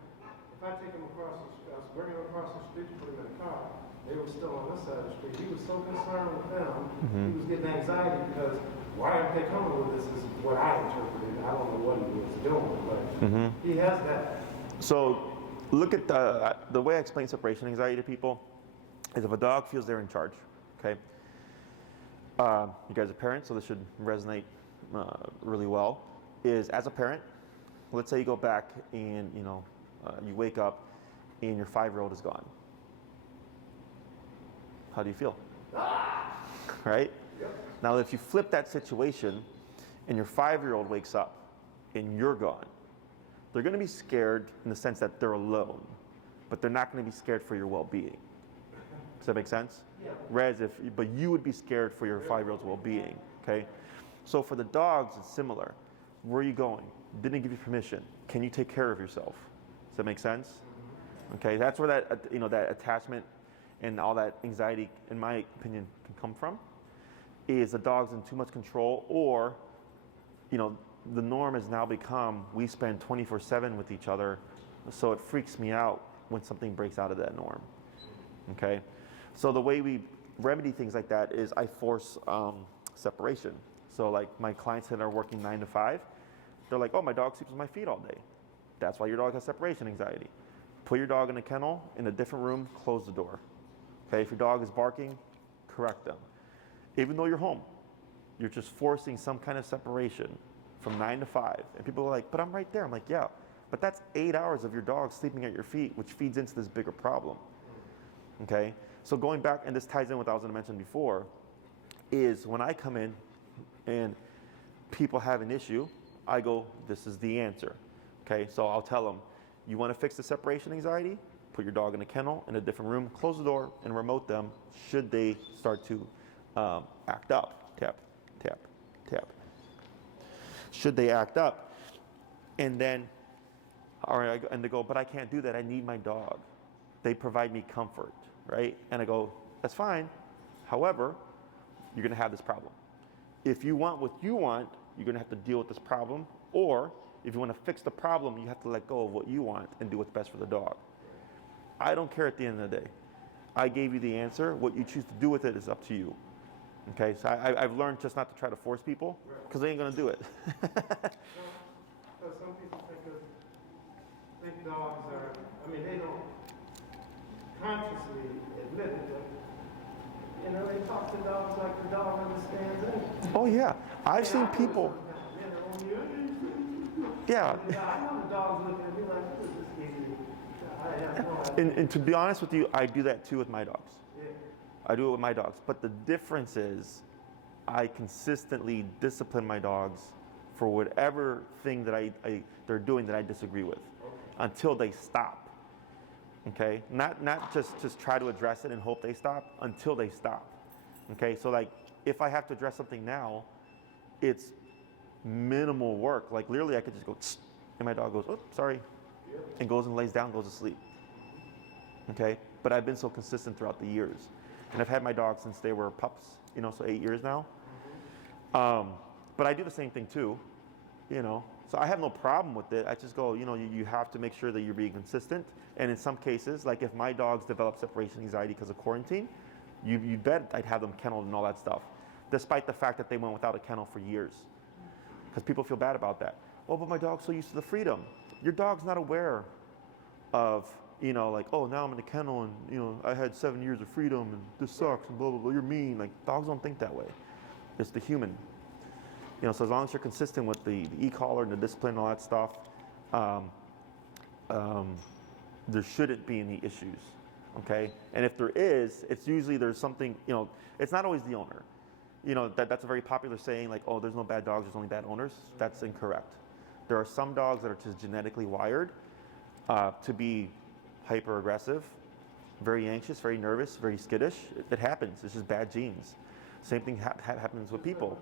if I take him across the street, I was bringing him across the street to put him in the car, they were still on this side of the street. He was so concerned with them, he was getting anxiety because why aren't they coming with this is what I interpreted. I don't know what he was doing, but he has that. so look at the way I explain separation anxiety to people is if a dog feels they're in charge, okay? You guys are parents, so this should resonate really well. Is as a parent, let's say you go back and you wake up and your 5-year-old is gone. How do you feel? Right? Yep. Now, if you flip that situation and your 5-year-old wakes up and you're gone, they're going to be scared in the sense that they're alone, but they're not going to be scared for your well-being. Does that make sense? Yeah. Whereas but you would be scared for your 5-year-old's well-being, okay? So for the dogs, it's similar. Where are you going? Didn't give you permission. Can you take care of yourself? Does that make sense? Okay, that's where that that attachment and all that anxiety, in my opinion, can come from. Is the dog's in too much control, or the norm has now become we spend 24/7 with each other, so it freaks me out when something breaks out of that norm. Okay, so the way we remedy things like that is I force separation. So like my clients that are working 9 to 5, they're like, oh, my dog sleeps with my feet all day. That's why your dog has separation anxiety. Put your dog in a kennel, in a different room, close the door. Okay, if your dog is barking, correct them. Even though you're home, you're just forcing some kind of separation from 9 to 5. And people are like, but I'm right there. I'm like, yeah, but that's 8 hours of your dog sleeping at your feet, which feeds into this bigger problem. Okay, so going back, and this ties in with what I was going to mention before, is when I come in and people have an issue, I go, this is the answer. Okay, so I'll tell them, you want to fix the separation anxiety? Put your dog in a kennel, in a different room, close the door, and remote them should they start to act up. Tap, tap, tap. Should they act up? And then, all right, and they go, but I can't do that. I need my dog. They provide me comfort, right? And I go, that's fine. However, you're going to have this problem. If you want what you want, you're going to have to deal with this problem. Or if you want to fix the problem, you have to let go of what you want and do what's best for the dog. I don't care at the end of the day. I gave you the answer. What you choose to do with it is up to you. Okay, so I've learned just not to try to force people because they ain't going to do it. Because some people think dogs are, they don't consciously admit it, but they talk to dogs like the dog understands it. Oh yeah, I've seen people. Yeah. I know the dogs look at me like, this is easy. I have no idea. And to be honest with you, I do that too with my dogs. Yeah. I do it with my dogs. But the difference is I consistently discipline my dogs for whatever thing that they're doing that I disagree with until they stop. Okay? Not just try to address it and hope they stop, until they stop. Okay? So like if I have to address something now, it's minimal work. Like literally I could just go, tss, and my dog goes, oh, sorry, and goes and lays down, goes to sleep. Okay? But I've been so consistent throughout the years. And I've had my dogs since they were pups, so 8 years now. But I do the same thing too, So I have no problem with it. I just go, you have to make sure that you're being consistent. And in some cases, like if my dogs develop separation anxiety because of quarantine, you bet I'd have them kenneled and all that stuff, despite the fact that they went without a kennel for years. Because people feel bad about that. Oh, but my dog's so used to the freedom. Your dog's not aware of, like, oh, now I'm in a kennel and, I had 7 years of freedom and this sucks and blah, blah, blah, you're mean. Like, dogs don't think that way. It's the human. So as long as you're consistent with the e-collar and the discipline and all that stuff, there shouldn't be any issues, okay? And if there is, it's usually there's something, it's not always the owner. That's a very popular saying, like, oh, there's no bad dogs, there's only bad owners. That's incorrect. There are some dogs that are just genetically wired to be hyper aggressive, very anxious, very nervous, very skittish. It happens. It's just bad genes. Same thing happens with people.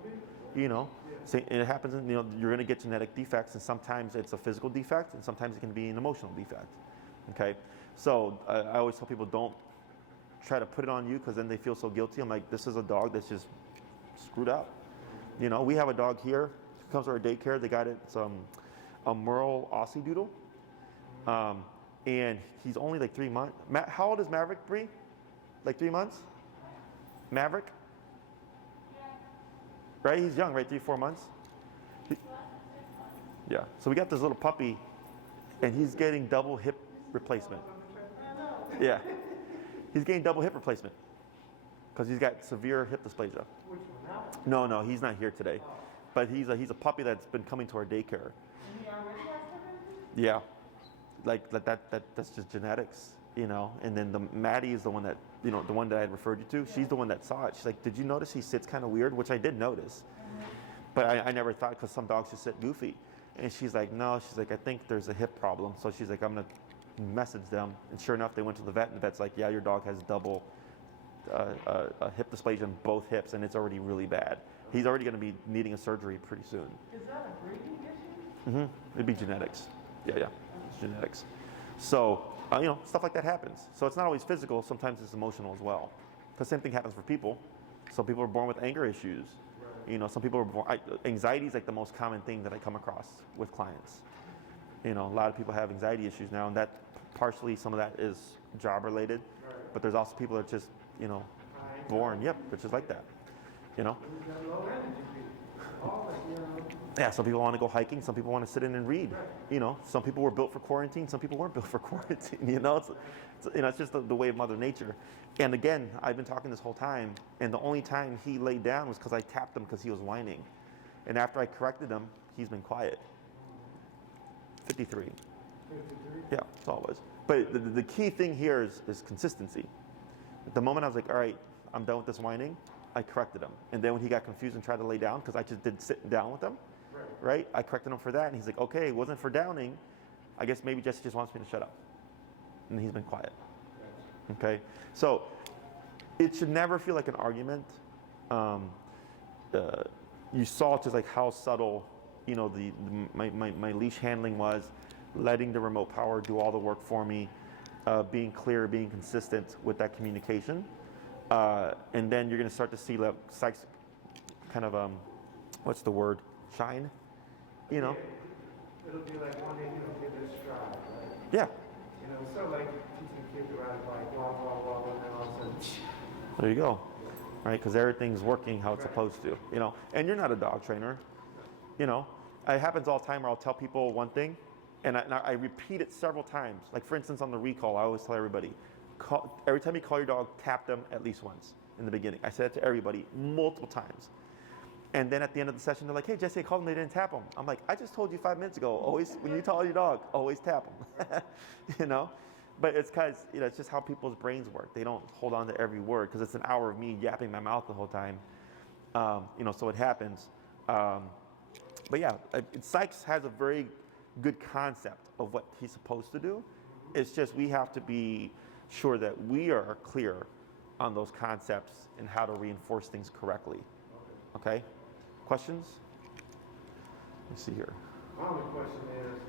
You know, it happens. You're going to get genetic defects, and sometimes it's a physical defect, and sometimes it can be an emotional defect. Okay, so I always tell people, don't try to put it on you, because then they feel so guilty. I'm like, this is a dog that's just screwed up. You know, we have a dog here. It comes to our daycare. They got it. It's a Merle Aussie Doodle, and he's only like 3 months. How old is Maverick, Bree? Like 3 months? Maverick? Right, he's young, right? 3-4 months. Yeah. So we got this little puppy, and he's getting double hip replacement. Yeah. He's getting double hip replacement because he's got severe hip dysplasia. No, he's not here today. But he's a puppy that's been coming to our daycare. Yeah, like that's just genetics, you know. And then the Maddie is the one that, you know, the one that I had referred you to. She's the one that saw it. She's like, did you notice he sits kind of weird? Which I did notice, but I never thought, because some dogs just sit goofy. And she's like, no. She's like, I think there's a hip problem. So she's like, I'm gonna message them. And sure enough, they went to the vet, and the vet's like, yeah, your dog has double hip dysplasia in both hips, and it's already really bad. He's already going to be needing a surgery pretty soon. Is that a breeding issue? It'd be genetics. Yeah, it's genetics. So, you know, stuff like that happens. So it's not always physical. Sometimes it's emotional as well. Because same thing happens for people. Some people are born with anger issues. You know, some people are born. Anxiety is like the most common thing that I come across with clients. You know, a lot of people have anxiety issues now, and that partially, some of that is job related. But there's also people that are just, you know, born. Yep, they're just like that. You know. Yeah, some people want to go hiking. Some people want to sit in and read. You know, some people were built for quarantine. Some people weren't built for quarantine. You know, it's just the way of Mother Nature. And again, I've been talking this whole time, and the only time he laid down was because I tapped him because he was whining. And after I corrected him, he's been quiet. 53. Yeah, that's all it was. But the key thing here is consistency. At the moment I was like, all right, I'm done with this whining, I corrected him. And then when he got confused and tried to lay down, because I just did sit down with him, right? I corrected him for that, and he's like, okay, it wasn't for downing. I guess maybe Jesse just wants me to shut up. And he's been quiet. Okay? So it should never feel like an argument. You saw just like how subtle, you know, my leash handling was, letting the remote power do all the work for me, being clear, being consistent with that communication. And then you're going to start to see like Sykes kind of, what's the word? Shine, you know? It'll be like one day he'll get his stride, right? Yeah. You know, it's sort of like teaching kids to ride a bike, blah, blah, blah, and then all of a sudden, There you go, right? Because everything's working how it's supposed to, you know? And you're not a dog trainer, you know? It happens all the time where I'll tell people one thing, and I repeat it several times. Like, for instance, on the recall, I always tell everybody, every time you call your dog, tap them at least once in the beginning. I said it to everybody multiple times. And then at the end of the session, they're like, hey, Jesse, I called them, they didn't tap them. I'm like, I just told you 5 minutes ago, always, when you tell your dog, always tap them, you know? But it's because, you know, it's just how people's brains work. They don't hold on to every word, because it's an hour of me yapping my mouth the whole time. You know, so it happens. But yeah, Sykes has a very good concept of what he's supposed to do. It's just we have to be sure that we are clear on those concepts and how to reinforce things correctly. Okay? Questions? Let me see here. my only question is,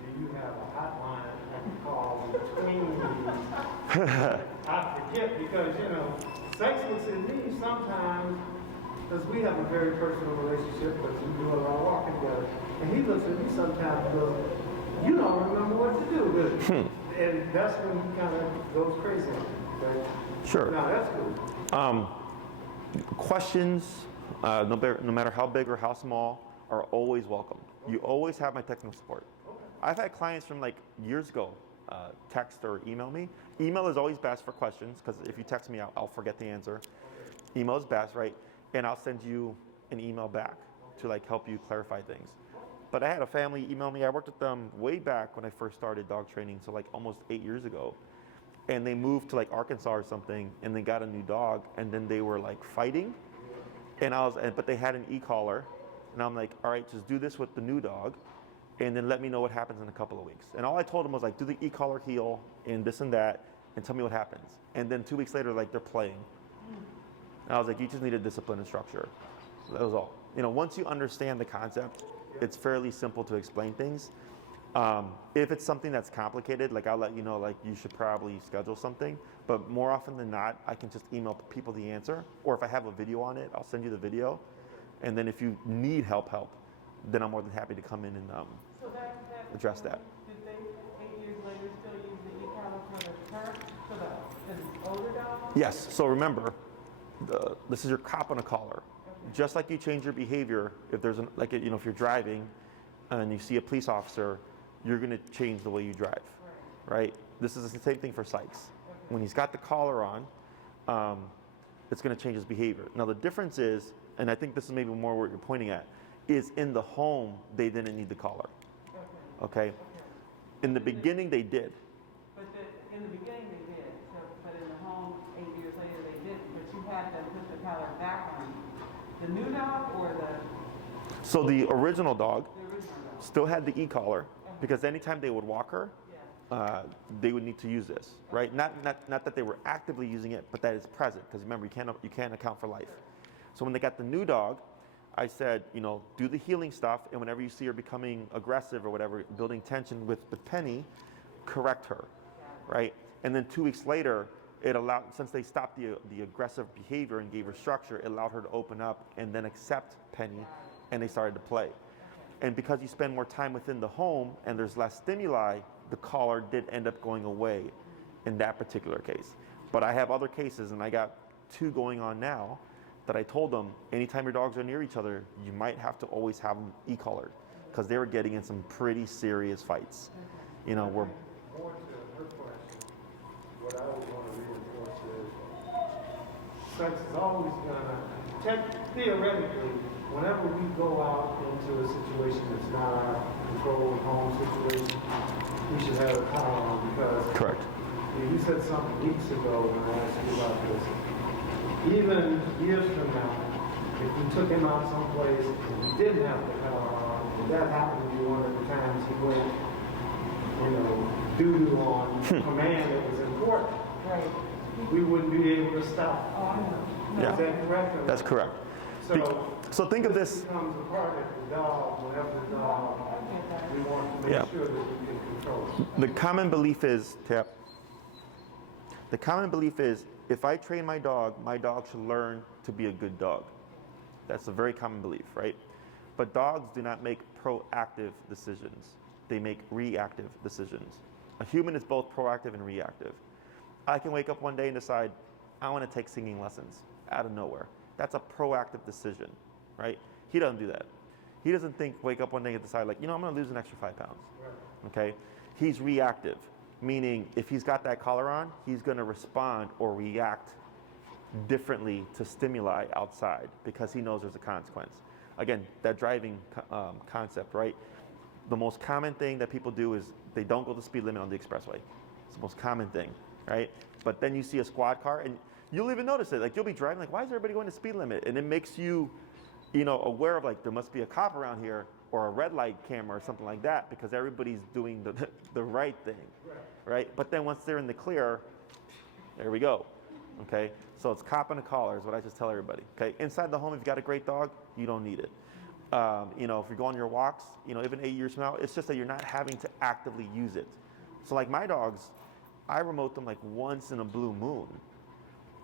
do you have a hotline I can call between these? I forget because, you know, Sykes looks at me sometimes, because we have a very personal relationship, because we do a lot of walking together. And he looks at me sometimes and goes, you don't remember what to do with it. And that's when he kind of goes crazy on me. But, Sure. no, that's cool. Questions, no matter how big or how small, are always welcome. You always have my technical support. I've had clients from like years ago text or email me. Email is always best for questions, because if you text me, I'll forget the answer. Email is best, right? And I'll send you an email back to like help you clarify things. But I had a family email me. I worked with them way back when I first started dog training, so like almost 8 years ago. And they moved to like Arkansas or something, and they got a new dog, and then they were like fighting. But they had an e-collar, and I'm like, all right, just do this with the new dog, and then let me know what happens in a couple of weeks. And all I told them was like, do the e-collar heel and this and that, and tell me what happens. And then 2 weeks later, like they're playing. And I was like, you just needed discipline and structure. So that was all. You know, once you understand the concept, it's fairly simple to explain things. If it's something that's complicated, like I'll let you know, like you should probably schedule something. But more often than not, I can just email people the answer. Or if I have a video on it, I'll send you the video. And then if you need help, then I'm more than happy to come in and So that address that. Did they 8 years later still use the e-collar for the older dog? Yes. So remember, this is your cop on a collar. Just like you change your behavior, if there's if you're driving and you see a police officer, you're going to change the way you drive, right? This is the same thing for Sykes. When he's got the collar on, it's going to change his behavior. Now the difference is, and I think this is maybe more what you're pointing at, is in the home they didn't need the collar. Okay. In the beginning they did. But in the beginning they did. So, but in the home 8 years later they didn't. But you had to put the collar back on. The new dog or the? So the original dog The original dog. still had the e-collar because anytime they would walk her, they would need to use this, right? Not that they were actively using it, but that it's present because remember you can't account for life. So when they got the new dog, I said, do the healing stuff, and whenever you see her becoming aggressive or whatever, building tension with Penny, correct her, right? And then 2 weeks later, it allowed, since they stopped the aggressive behavior and gave her structure, it allowed her to open up and then accept Penny, and they started to play. And because you spend more time within the home and there's less stimuli, the collar did end up going away in that particular case. But I have other cases, and I got 2 going on now, that I told them, anytime your dogs are near each other, you might have to always have them e-collared, because they were getting in some pretty serious fights. We're More to her question, what I would want to reinforce is, Sykes is always gonna, theoretically, whenever we go out into a situation that's not our control home situation, we should have a collar on because. Correct. You said something weeks ago when I asked you about this. Even years from now, if we took him out someplace and he didn't have the collar on, and that happened to be one of the times he went, doo-doo on command that was important, Right. we wouldn't be able to stop. Oh, I know. Yeah. Is that correct? or That's not? correct. So think of this. becomes a part of the dog, whenever the dog, we want to make sure that we can control it. The common belief is, if I train my dog should learn to be a good dog. That's a very common belief, right? But dogs do not make proactive decisions. They make reactive decisions. A human is both proactive and reactive. I can wake up one day and decide, I want to take singing lessons out of nowhere. That's a proactive decision, right? He doesn't do that. He doesn't wake up one day and decide I'm going to lose an extra 5 pounds, okay? He's reactive, meaning if he's got that collar on, he's going to respond or react differently to stimuli outside because he knows there's a consequence. Again, that driving concept, right? The most common thing that people do is they don't go the speed limit on the expressway. It's the most common thing, right? But then you see a squad car and you'll even notice it. You'll be driving why is everybody going the speed limit? And it makes you, aware of there must be a cop around here or a red light camera or something like that because everybody's doing the right thing, right? But then once they're in the clear, there we go, okay? So it's cop and a collar is what I just tell everybody, okay? Inside the home, if you've got a great dog, you don't need it. If you go on your walks, even 8 years from now, it's just that you're not having to actively use it. So like my dogs, I remote them once in a blue moon.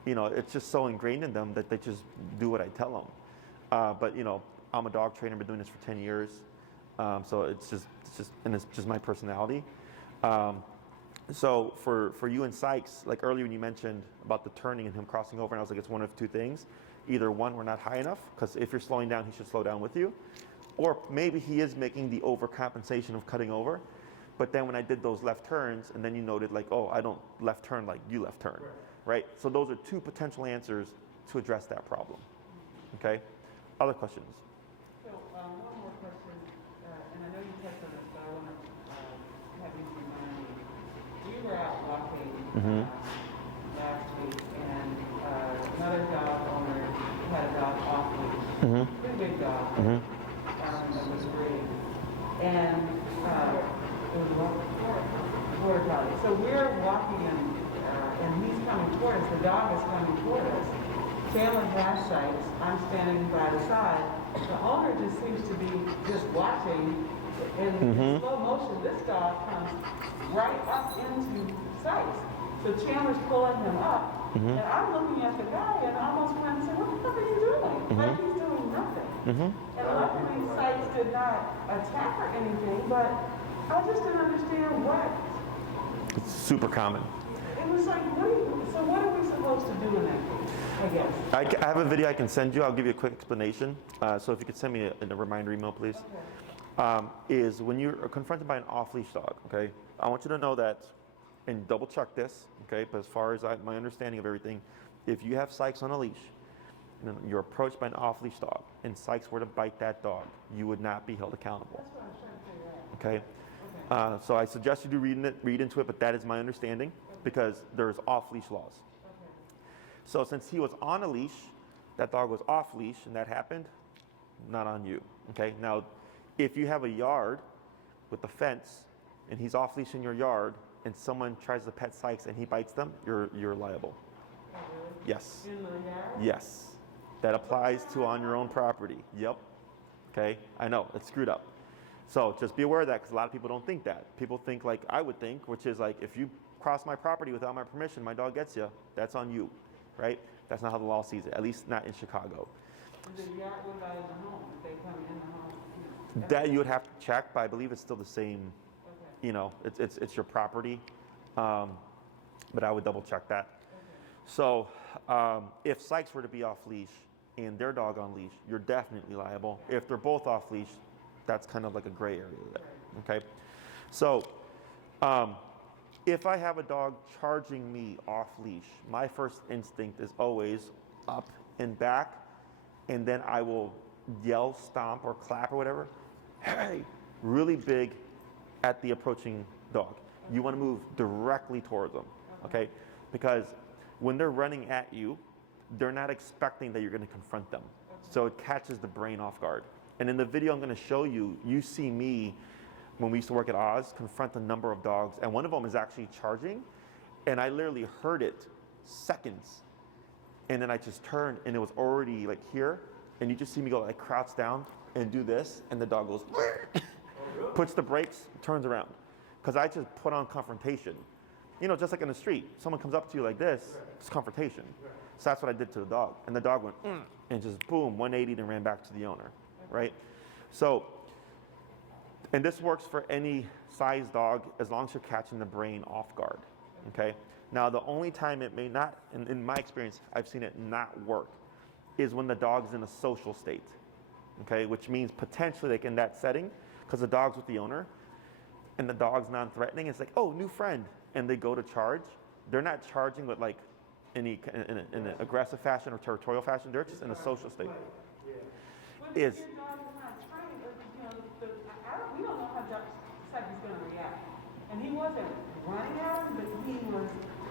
It's just so ingrained in them that they just do what I tell them. But I'm a dog trainer, been doing this for 10 years. So it's just my personality. So for you and Sykes, earlier when you mentioned about the turning and him crossing over, and I was like, it's one of 2 things. Either one, we're not high enough, because if you're slowing down, he should slow down with you. Or maybe he is making the overcompensation of cutting over. But then when I did those left turns, and then you noted I don't left turn like you left turn, right? So those are 2 potential answers to address that problem, okay? Other questions? So one more question, and I know you touched on this, but I want to have you remind me. We were out walking last week, and another dog owner had a dog off leash, pretty big dog, that was breed, and it was a border collie. So we're walking in and he's coming toward us, the dog is coming toward us. Chandler has Sykes, I'm standing by the side. The owner just seems to be just watching. In slow motion, this dog comes right up into Sykes. So Chandler's pulling him up, and I'm looking at the guy and almost trying to say, what the fuck are you doing? Like he's doing nothing. And luckily Sykes did not attack or anything, but I just didn't understand what. It's super common. It was like, so what are we supposed to do in that case, I guess? I have a video I can send you. I'll give you a quick explanation. So if you could send me a reminder email, please. Okay. Is when you're confronted by an off-leash dog, okay? I want you to know that, and double check this, okay? But as far as my understanding of everything, if you have Sykes on a leash, and you're approached by an off-leash dog, and Sykes were to bite that dog, you would not be held accountable. That's what I was trying to figure out. Okay? So I suggest you do read into it, but that is my understanding because there's off-leash laws. Okay. So since he was on a leash, that dog was off leash, and that happened, not on you. Okay? Now, if you have a yard with a fence, and he's off leash in your yard, and someone tries to pet Sykes and he bites them, you're liable. Oh, really? Yes. In the yard? Yes. That applies to on your own property. Yep. Okay? I know, it's screwed up. So just be aware of that because a lot of people don't think that. People think like I would think, which is like if you cross my property without my permission, my dog gets you, that's on you, right? That's not how the law sees it, at least not in Chicago. The yard, what about in the home? If they come in the home? That you would have to check, but I believe it's still the same, Okay. you know, it's your property. But I would double check that. Okay. So if Sykes were to be off leash and their dog on leash, you're definitely liable. If they're both off leash, that's kind of like a gray area there, okay? So if I have a dog charging me off leash, my first instinct is always up and back, and then I will yell, stomp, or clap or whatever, hey, really big at the approaching dog. You want to move directly towards them, okay? Because when they're running at you, they're not expecting that you're going to confront them. So it catches the brain off guard. And in the video I'm going to show you, you see me, when we used to work at Oz, confront a number of dogs, and one of them is actually charging, and I literally heard it seconds. And then I just turned, and it was already like here, and you just see me go like crouch down and do this, and the dog goes, puts the brakes, turns around. Because I just put on confrontation. You know, just like in the street, someone comes up to you like this, it's confrontation. So that's what I did to the dog. And the dog went, and just boom, 180 and ran back to the owner, right? So, and this works for any size dog as long as you're catching the brain off guard, okay? Now, the only time it may not, in my experience, I've seen it not work, is when the dog's in a social state, okay? Which means potentially like in that setting, because the dog's with the owner, and the dog's non-threatening, it's like, oh, new friend, and they go to charge. They're not charging with like in an aggressive fashion or territorial fashion. They're just in a social state. But if your dog is not trained, you know, we don't know how Sykes is going to react. And he wasn't running at him, but he was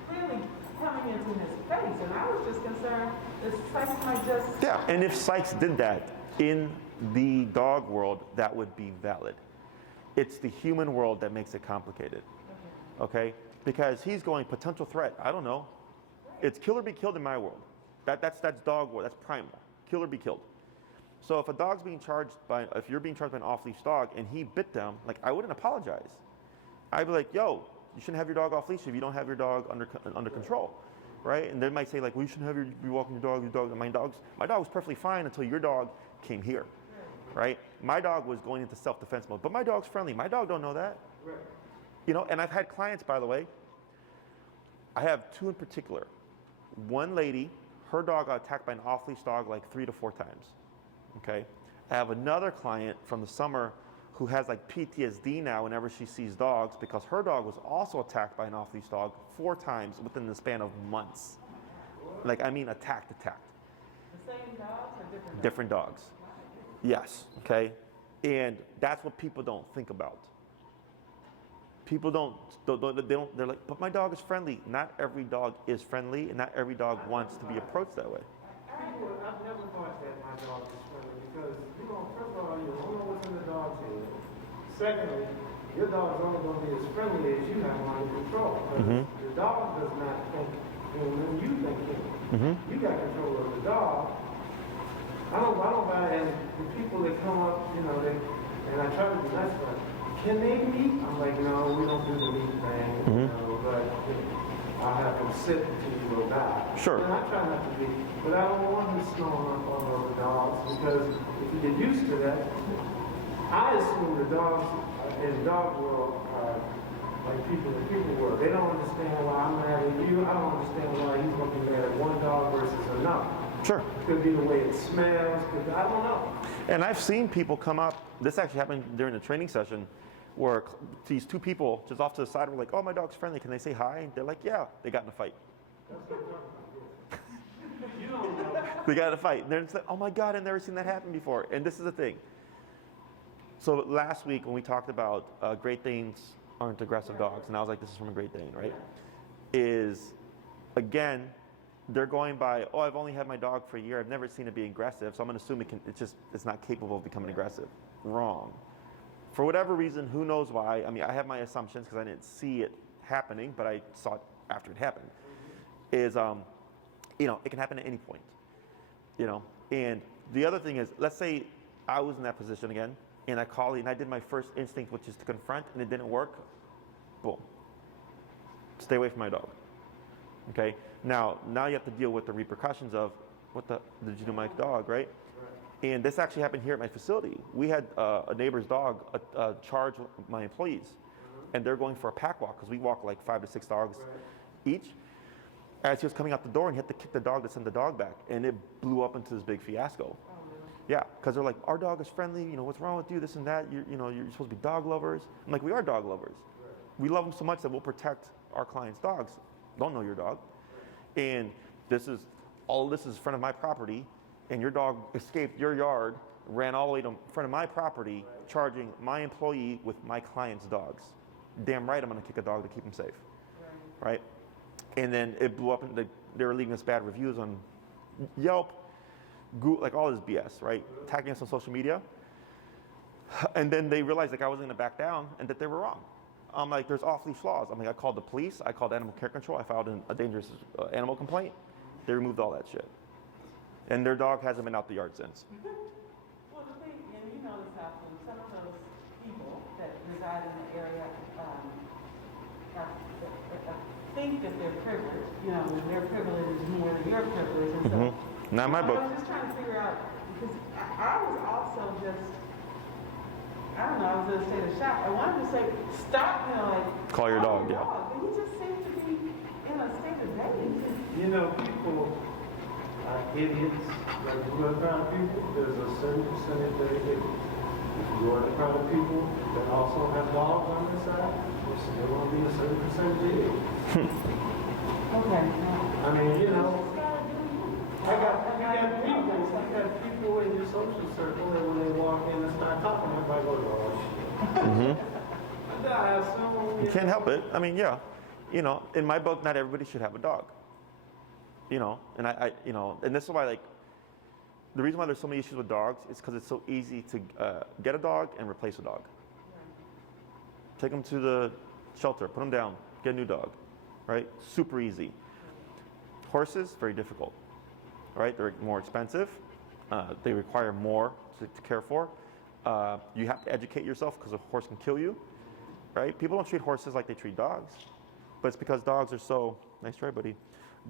clearly coming into his face. And I was just concerned that Sykes might just... Yeah, and if Sykes did that in the dog world, that would be valid. It's the human world that makes it complicated, okay? Because he's going potential threat. I don't know. It's kill or be killed in my world. That's dog world. That's primal. Kill or be killed. So if a dog's being charged by, if you're being charged by an off-leash dog and he bit them, like I wouldn't apologize. I'd be like, yo, you shouldn't have your dog off leash if you don't have your dog under control, right? And they might say like, well, you shouldn't be walking your dog. My dog was perfectly fine until your dog came here. Right? My dog was going into self-defense mode, but my dog's friendly. My dog don't know that. Right. You know, and I've had clients, by the way. I have two in particular. One lady, her dog got attacked by an off-leash dog like 3 to 4 times. Okay? I have another client from the summer who has like PTSD now whenever she sees dogs because her dog was also attacked by an off-leash dog 4 times within the span of months. Like, I mean attacked. The same dogs or different dogs? Different dogs. Yes, okay? And that's what people don't think about. People they're like, but my dog is friendly. Not every dog is friendly, and not every dog wants to be approached that way. I've never thought that my dog is friendly because, you know, first of all, you don't know what's in the dog's head. Secondly, your dog's only going to be as friendly as you have him under control. Because the dog does not think when you think him. You got control of the dog. I don't buy it. And the people that come up, you know, and I try to be nice, but can they meet? I'm like, no, we don't do the meet thing, you know, but I'll have them sit until you go die. Sure. And I try not to be, but I don't want him snowing up on other dogs because if you get used to that, I assume the dogs in the dog world are like people in the people world. They don't understand why I'm mad at you. I don't understand why he's going to be mad at one dog versus another. Sure. Could be the way it smells. I don't know. And I've seen people come up, this actually happened during the training session, where these two people just off to the side were like, oh, my dog's friendly, can they say hi? And they're like, yeah, they got in a fight. You don't know. They got in a fight. And they're just like, oh my God, I've never seen that happen before. And this is the thing. So last week when we talked about Great Danes aren't aggressive dogs, and I was like, this is from a Great Dane, right? Is, again, they're going by, oh, I've only had my dog for a year. I've never seen it be aggressive, so I'm going to assume it's not capable of becoming aggressive. Wrong. For whatever reason, who knows why? I mean, I have my assumptions because I didn't see it happening, but I saw it after it happened. Is, you know, it can happen at any point. You know, and the other thing is, let's say I was in that position again, and I called and I did my first instinct, which is to confront, and it didn't work. Boom. Stay away from my dog. Okay. Now you have to deal with the repercussions of what the did you do to my dog, right? And this actually happened here at my facility. We had a neighbor's dog charge my employees, and they're going for a pack walk because we walk like 5 to 6 dogs each. As he was coming out the door, and he had to kick the dog to send the dog back, and it blew up into this big fiasco. Yeah, because they're like, our dog is friendly. You know, what's wrong with you? This and that. You're supposed to be dog lovers. I'm like, we are dog lovers. We love them so much that we'll protect our clients' dogs. Don't know your dog. And all this is in front of my property, and your dog escaped your yard, ran all the way to front of my property, charging my employee with my client's dogs. Damn right I'm going to kick a dog to keep him safe. Right? And then it blew up, and they were leaving us bad reviews on Yelp, Google, like all this BS, right? Tagging us on social media. And then they realized like I wasn't going to back down and that they were wrong. I'm like, there's off-leash laws. I mean, I called the police, I called animal care control, I filed a dangerous animal complaint. They removed all that shit. And their dog hasn't been out the yard since. Well, the thing, and you know this happens, some of those people that reside in the area think that they're privileged, you know, their privilege is more than your privilege. And so, Not in my book. I was just trying to figure out, because I was also just, I don't know, I was in a state of shock. I wanted to say, stop, you know, like, Call your dog, yeah. But he just seemed to be in a state of daze. You know, people are idiots. Like, you go around people, there's a certain percentage that are idiots. If you go around people that also have dogs on their side, there will be a certain percentage of idiots. Okay. I mean, you know, I got people in your social circle that when they walk in and start talking, everybody goes, oh, shit. You can't help it. I mean, yeah. You know, in my book, not everybody should have a dog. You know, and and this is why, like, the reason why there's so many issues with dogs is because it's so easy to get a dog and replace a dog. Take them to the shelter, put them down, get a new dog, right? Super easy. Horses, very difficult, right? They're more expensive. They require more to care for. You have to educate yourself because a horse can kill you, right? People don't treat horses like they treat dogs, but it's because dogs are so, nice try, buddy.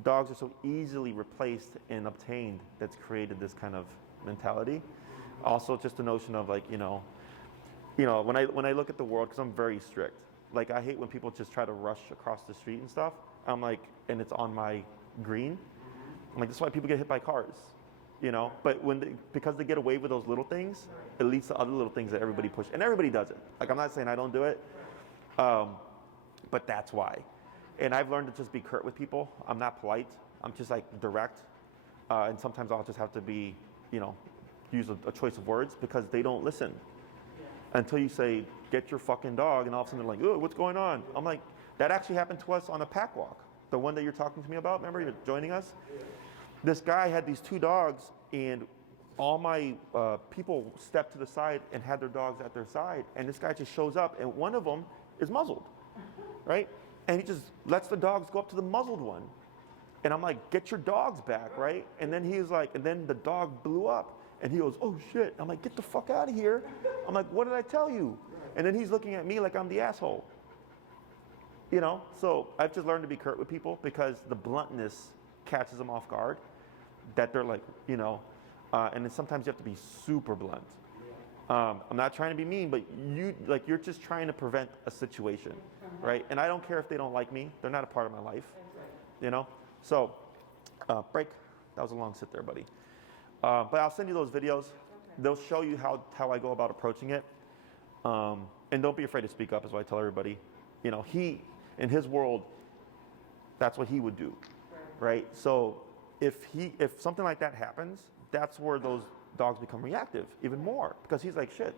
Dogs are so easily replaced and obtained that's created this kind of mentality. Also, just the notion of like, when I look at the world, because I'm very strict, like I hate when people just try to rush across the street and stuff. I'm like, and it's on my green. I'm like, that's why people get hit by cars, But because they get away with those little things, it leads to other little things that everybody pushes, and everybody does it. Like I'm not saying I don't do it, but that's why. And I've learned to just be curt with people. I'm not polite. I'm just like direct, and sometimes I'll just have to be, use a choice of words because they don't listen. Until you say, get your fucking dog, and all of a sudden they're like, oh, what's going on? I'm like, that actually happened to us on a pack walk. The one that you're talking to me about, remember you're joining us? This guy had these 2 dogs, and all my people stepped to the side and had their dogs at their side, and this guy just shows up, and one of them is muzzled, right? And he just lets the dogs go up to the muzzled one. And I'm like, get your dogs back, right? And then he's like, and then the dog blew up. And he goes, oh shit. I'm like, get the fuck out of here. I'm like, what did I tell you? And then he's looking at me like I'm the asshole. You know, so I've just learned to be curt with people because the bluntness catches them off guard. That they're like, you know, and then sometimes you have to be super blunt. I'm not trying to be mean, but you're just trying to prevent a situation, right? And I don't care if they don't like me. They're not a part of my life, you know? So, break. That was a long sit there, buddy. But I'll send you those videos. They'll show you how I go about approaching it. And don't be afraid to speak up is what I tell everybody. You know, in his world, that's what he would do, right? So if something like that happens, that's where those dogs become reactive even more because he's like, shit,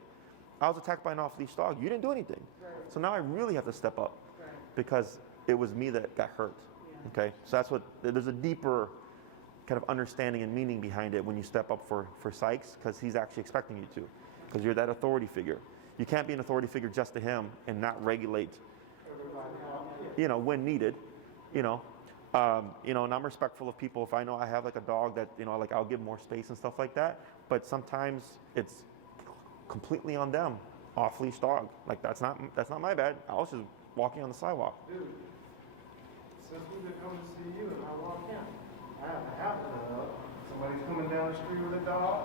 I was attacked by an off-leash dog. You didn't do anything. So now I really have to step up because it was me that got hurt. Okay, so there's a deeper kind of understanding and meaning behind it when you step up for Sykes because he's actually expecting you to because you're that authority figure. You can't be an authority figure just to him and not regulate, you know, when needed, you know, and I'm respectful of people. If I know I have like a dog that, you know, like I'll give more space and stuff like that, but sometimes it's completely on them. Off-leash dog, like that's not my bad. I was just walking on the sidewalk. Dude, since we've been coming to see you and I walk in, I have a habit of somebody's coming down the street with a dog,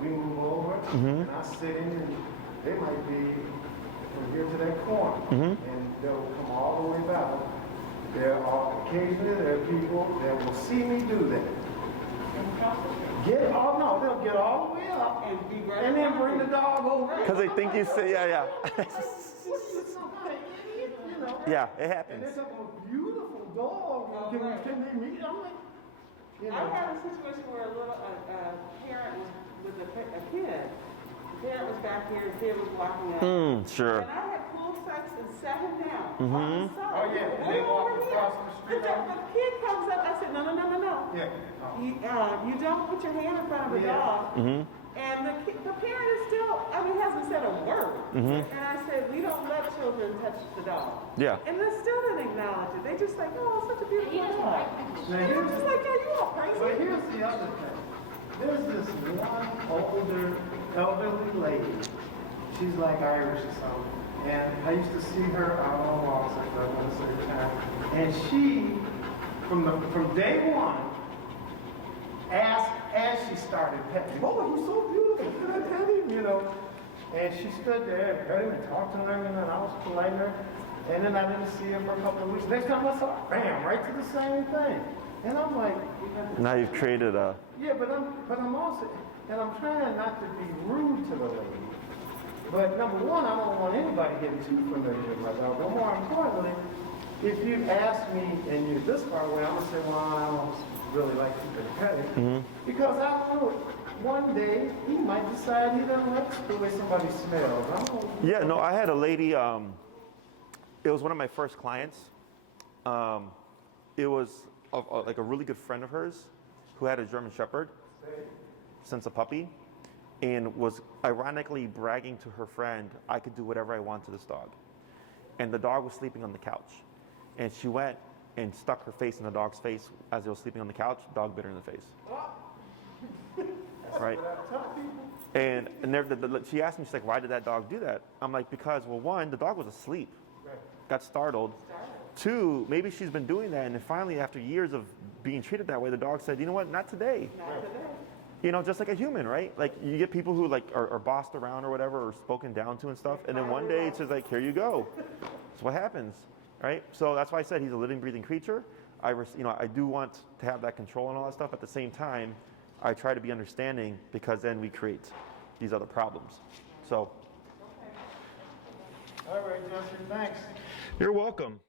we move over, and I sit in and they might be from here to that corner, and they'll come all the way back. Occasionally there are people that will see me do that. They'll get all the way up and then bring the dog over. Because they think you say, yeah. You know? Yeah, it And happens. it's a beautiful dog. Can they meet? I'm like, you know. I had a situation where a parent was with a kid. The parent was back here, the kid was walking out. Sure. And I had pulled Sykes and sat him down on the side. Oh, yeah, and Way they walk over across here. the street. The kid comes up, I said, no. Yeah. You don't put your hand in front of a dog. And the parent is still, hasn't said a word. And I said, we don't let children touch the dog. Yeah. And they still didn't acknowledge it. They just like, oh, such a beautiful dog. Now, And I'm just like, are you all But crazy? here's the other thing. There's this one older, elderly lady. She's like Irish or something. And I used to see her out on walks like that at a certain time. And she, from day one, asked as she started petting, oh, he's so beautiful, can I pet him, you know? And she stood there and petted him and talked to her, and I was polite her. And then I didn't see her for a couple of weeks. Next time I saw her, bam, right to the same thing. And I'm like, Now you've created a... yeah, but I'm also, and I'm trying not to be rude to the lady. But number one, I don't want anybody getting too familiar with my dog. But more importantly, if you ask me and you're this far away, I'm gonna say, well, I don't really like keeping petting. Because I don't know, one day he might decide he doesn't like the way somebody smells. I don't know. Yeah, no, I had a lady, it was one of my first clients. It was like a really good friend of hers who had a German Shepherd since a puppy and was ironically bragging to her friend, I could do whatever I want to this dog. And the dog was sleeping on the couch. And she went and stuck her face in the dog's face as it was sleeping on the couch, dog bit her in the face. Right? And she asked me, she's like, why did that dog do that? I'm like, because, well, one, the dog was asleep, got startled. Two, maybe she's been doing that, and then finally, after years of being treated that way, the dog said, you know what, not today. Not today. You know, just like a human, right? Like, you get people who, like, are bossed around or whatever, or spoken down to and stuff, and then one day it's just like, here you go. That's what happens, right? So that's why I said he's a living, breathing creature. I do want to have that control and all that stuff. At the same time, I try to be understanding because then we create these other problems. So. All right, Jesse, thanks. You're welcome.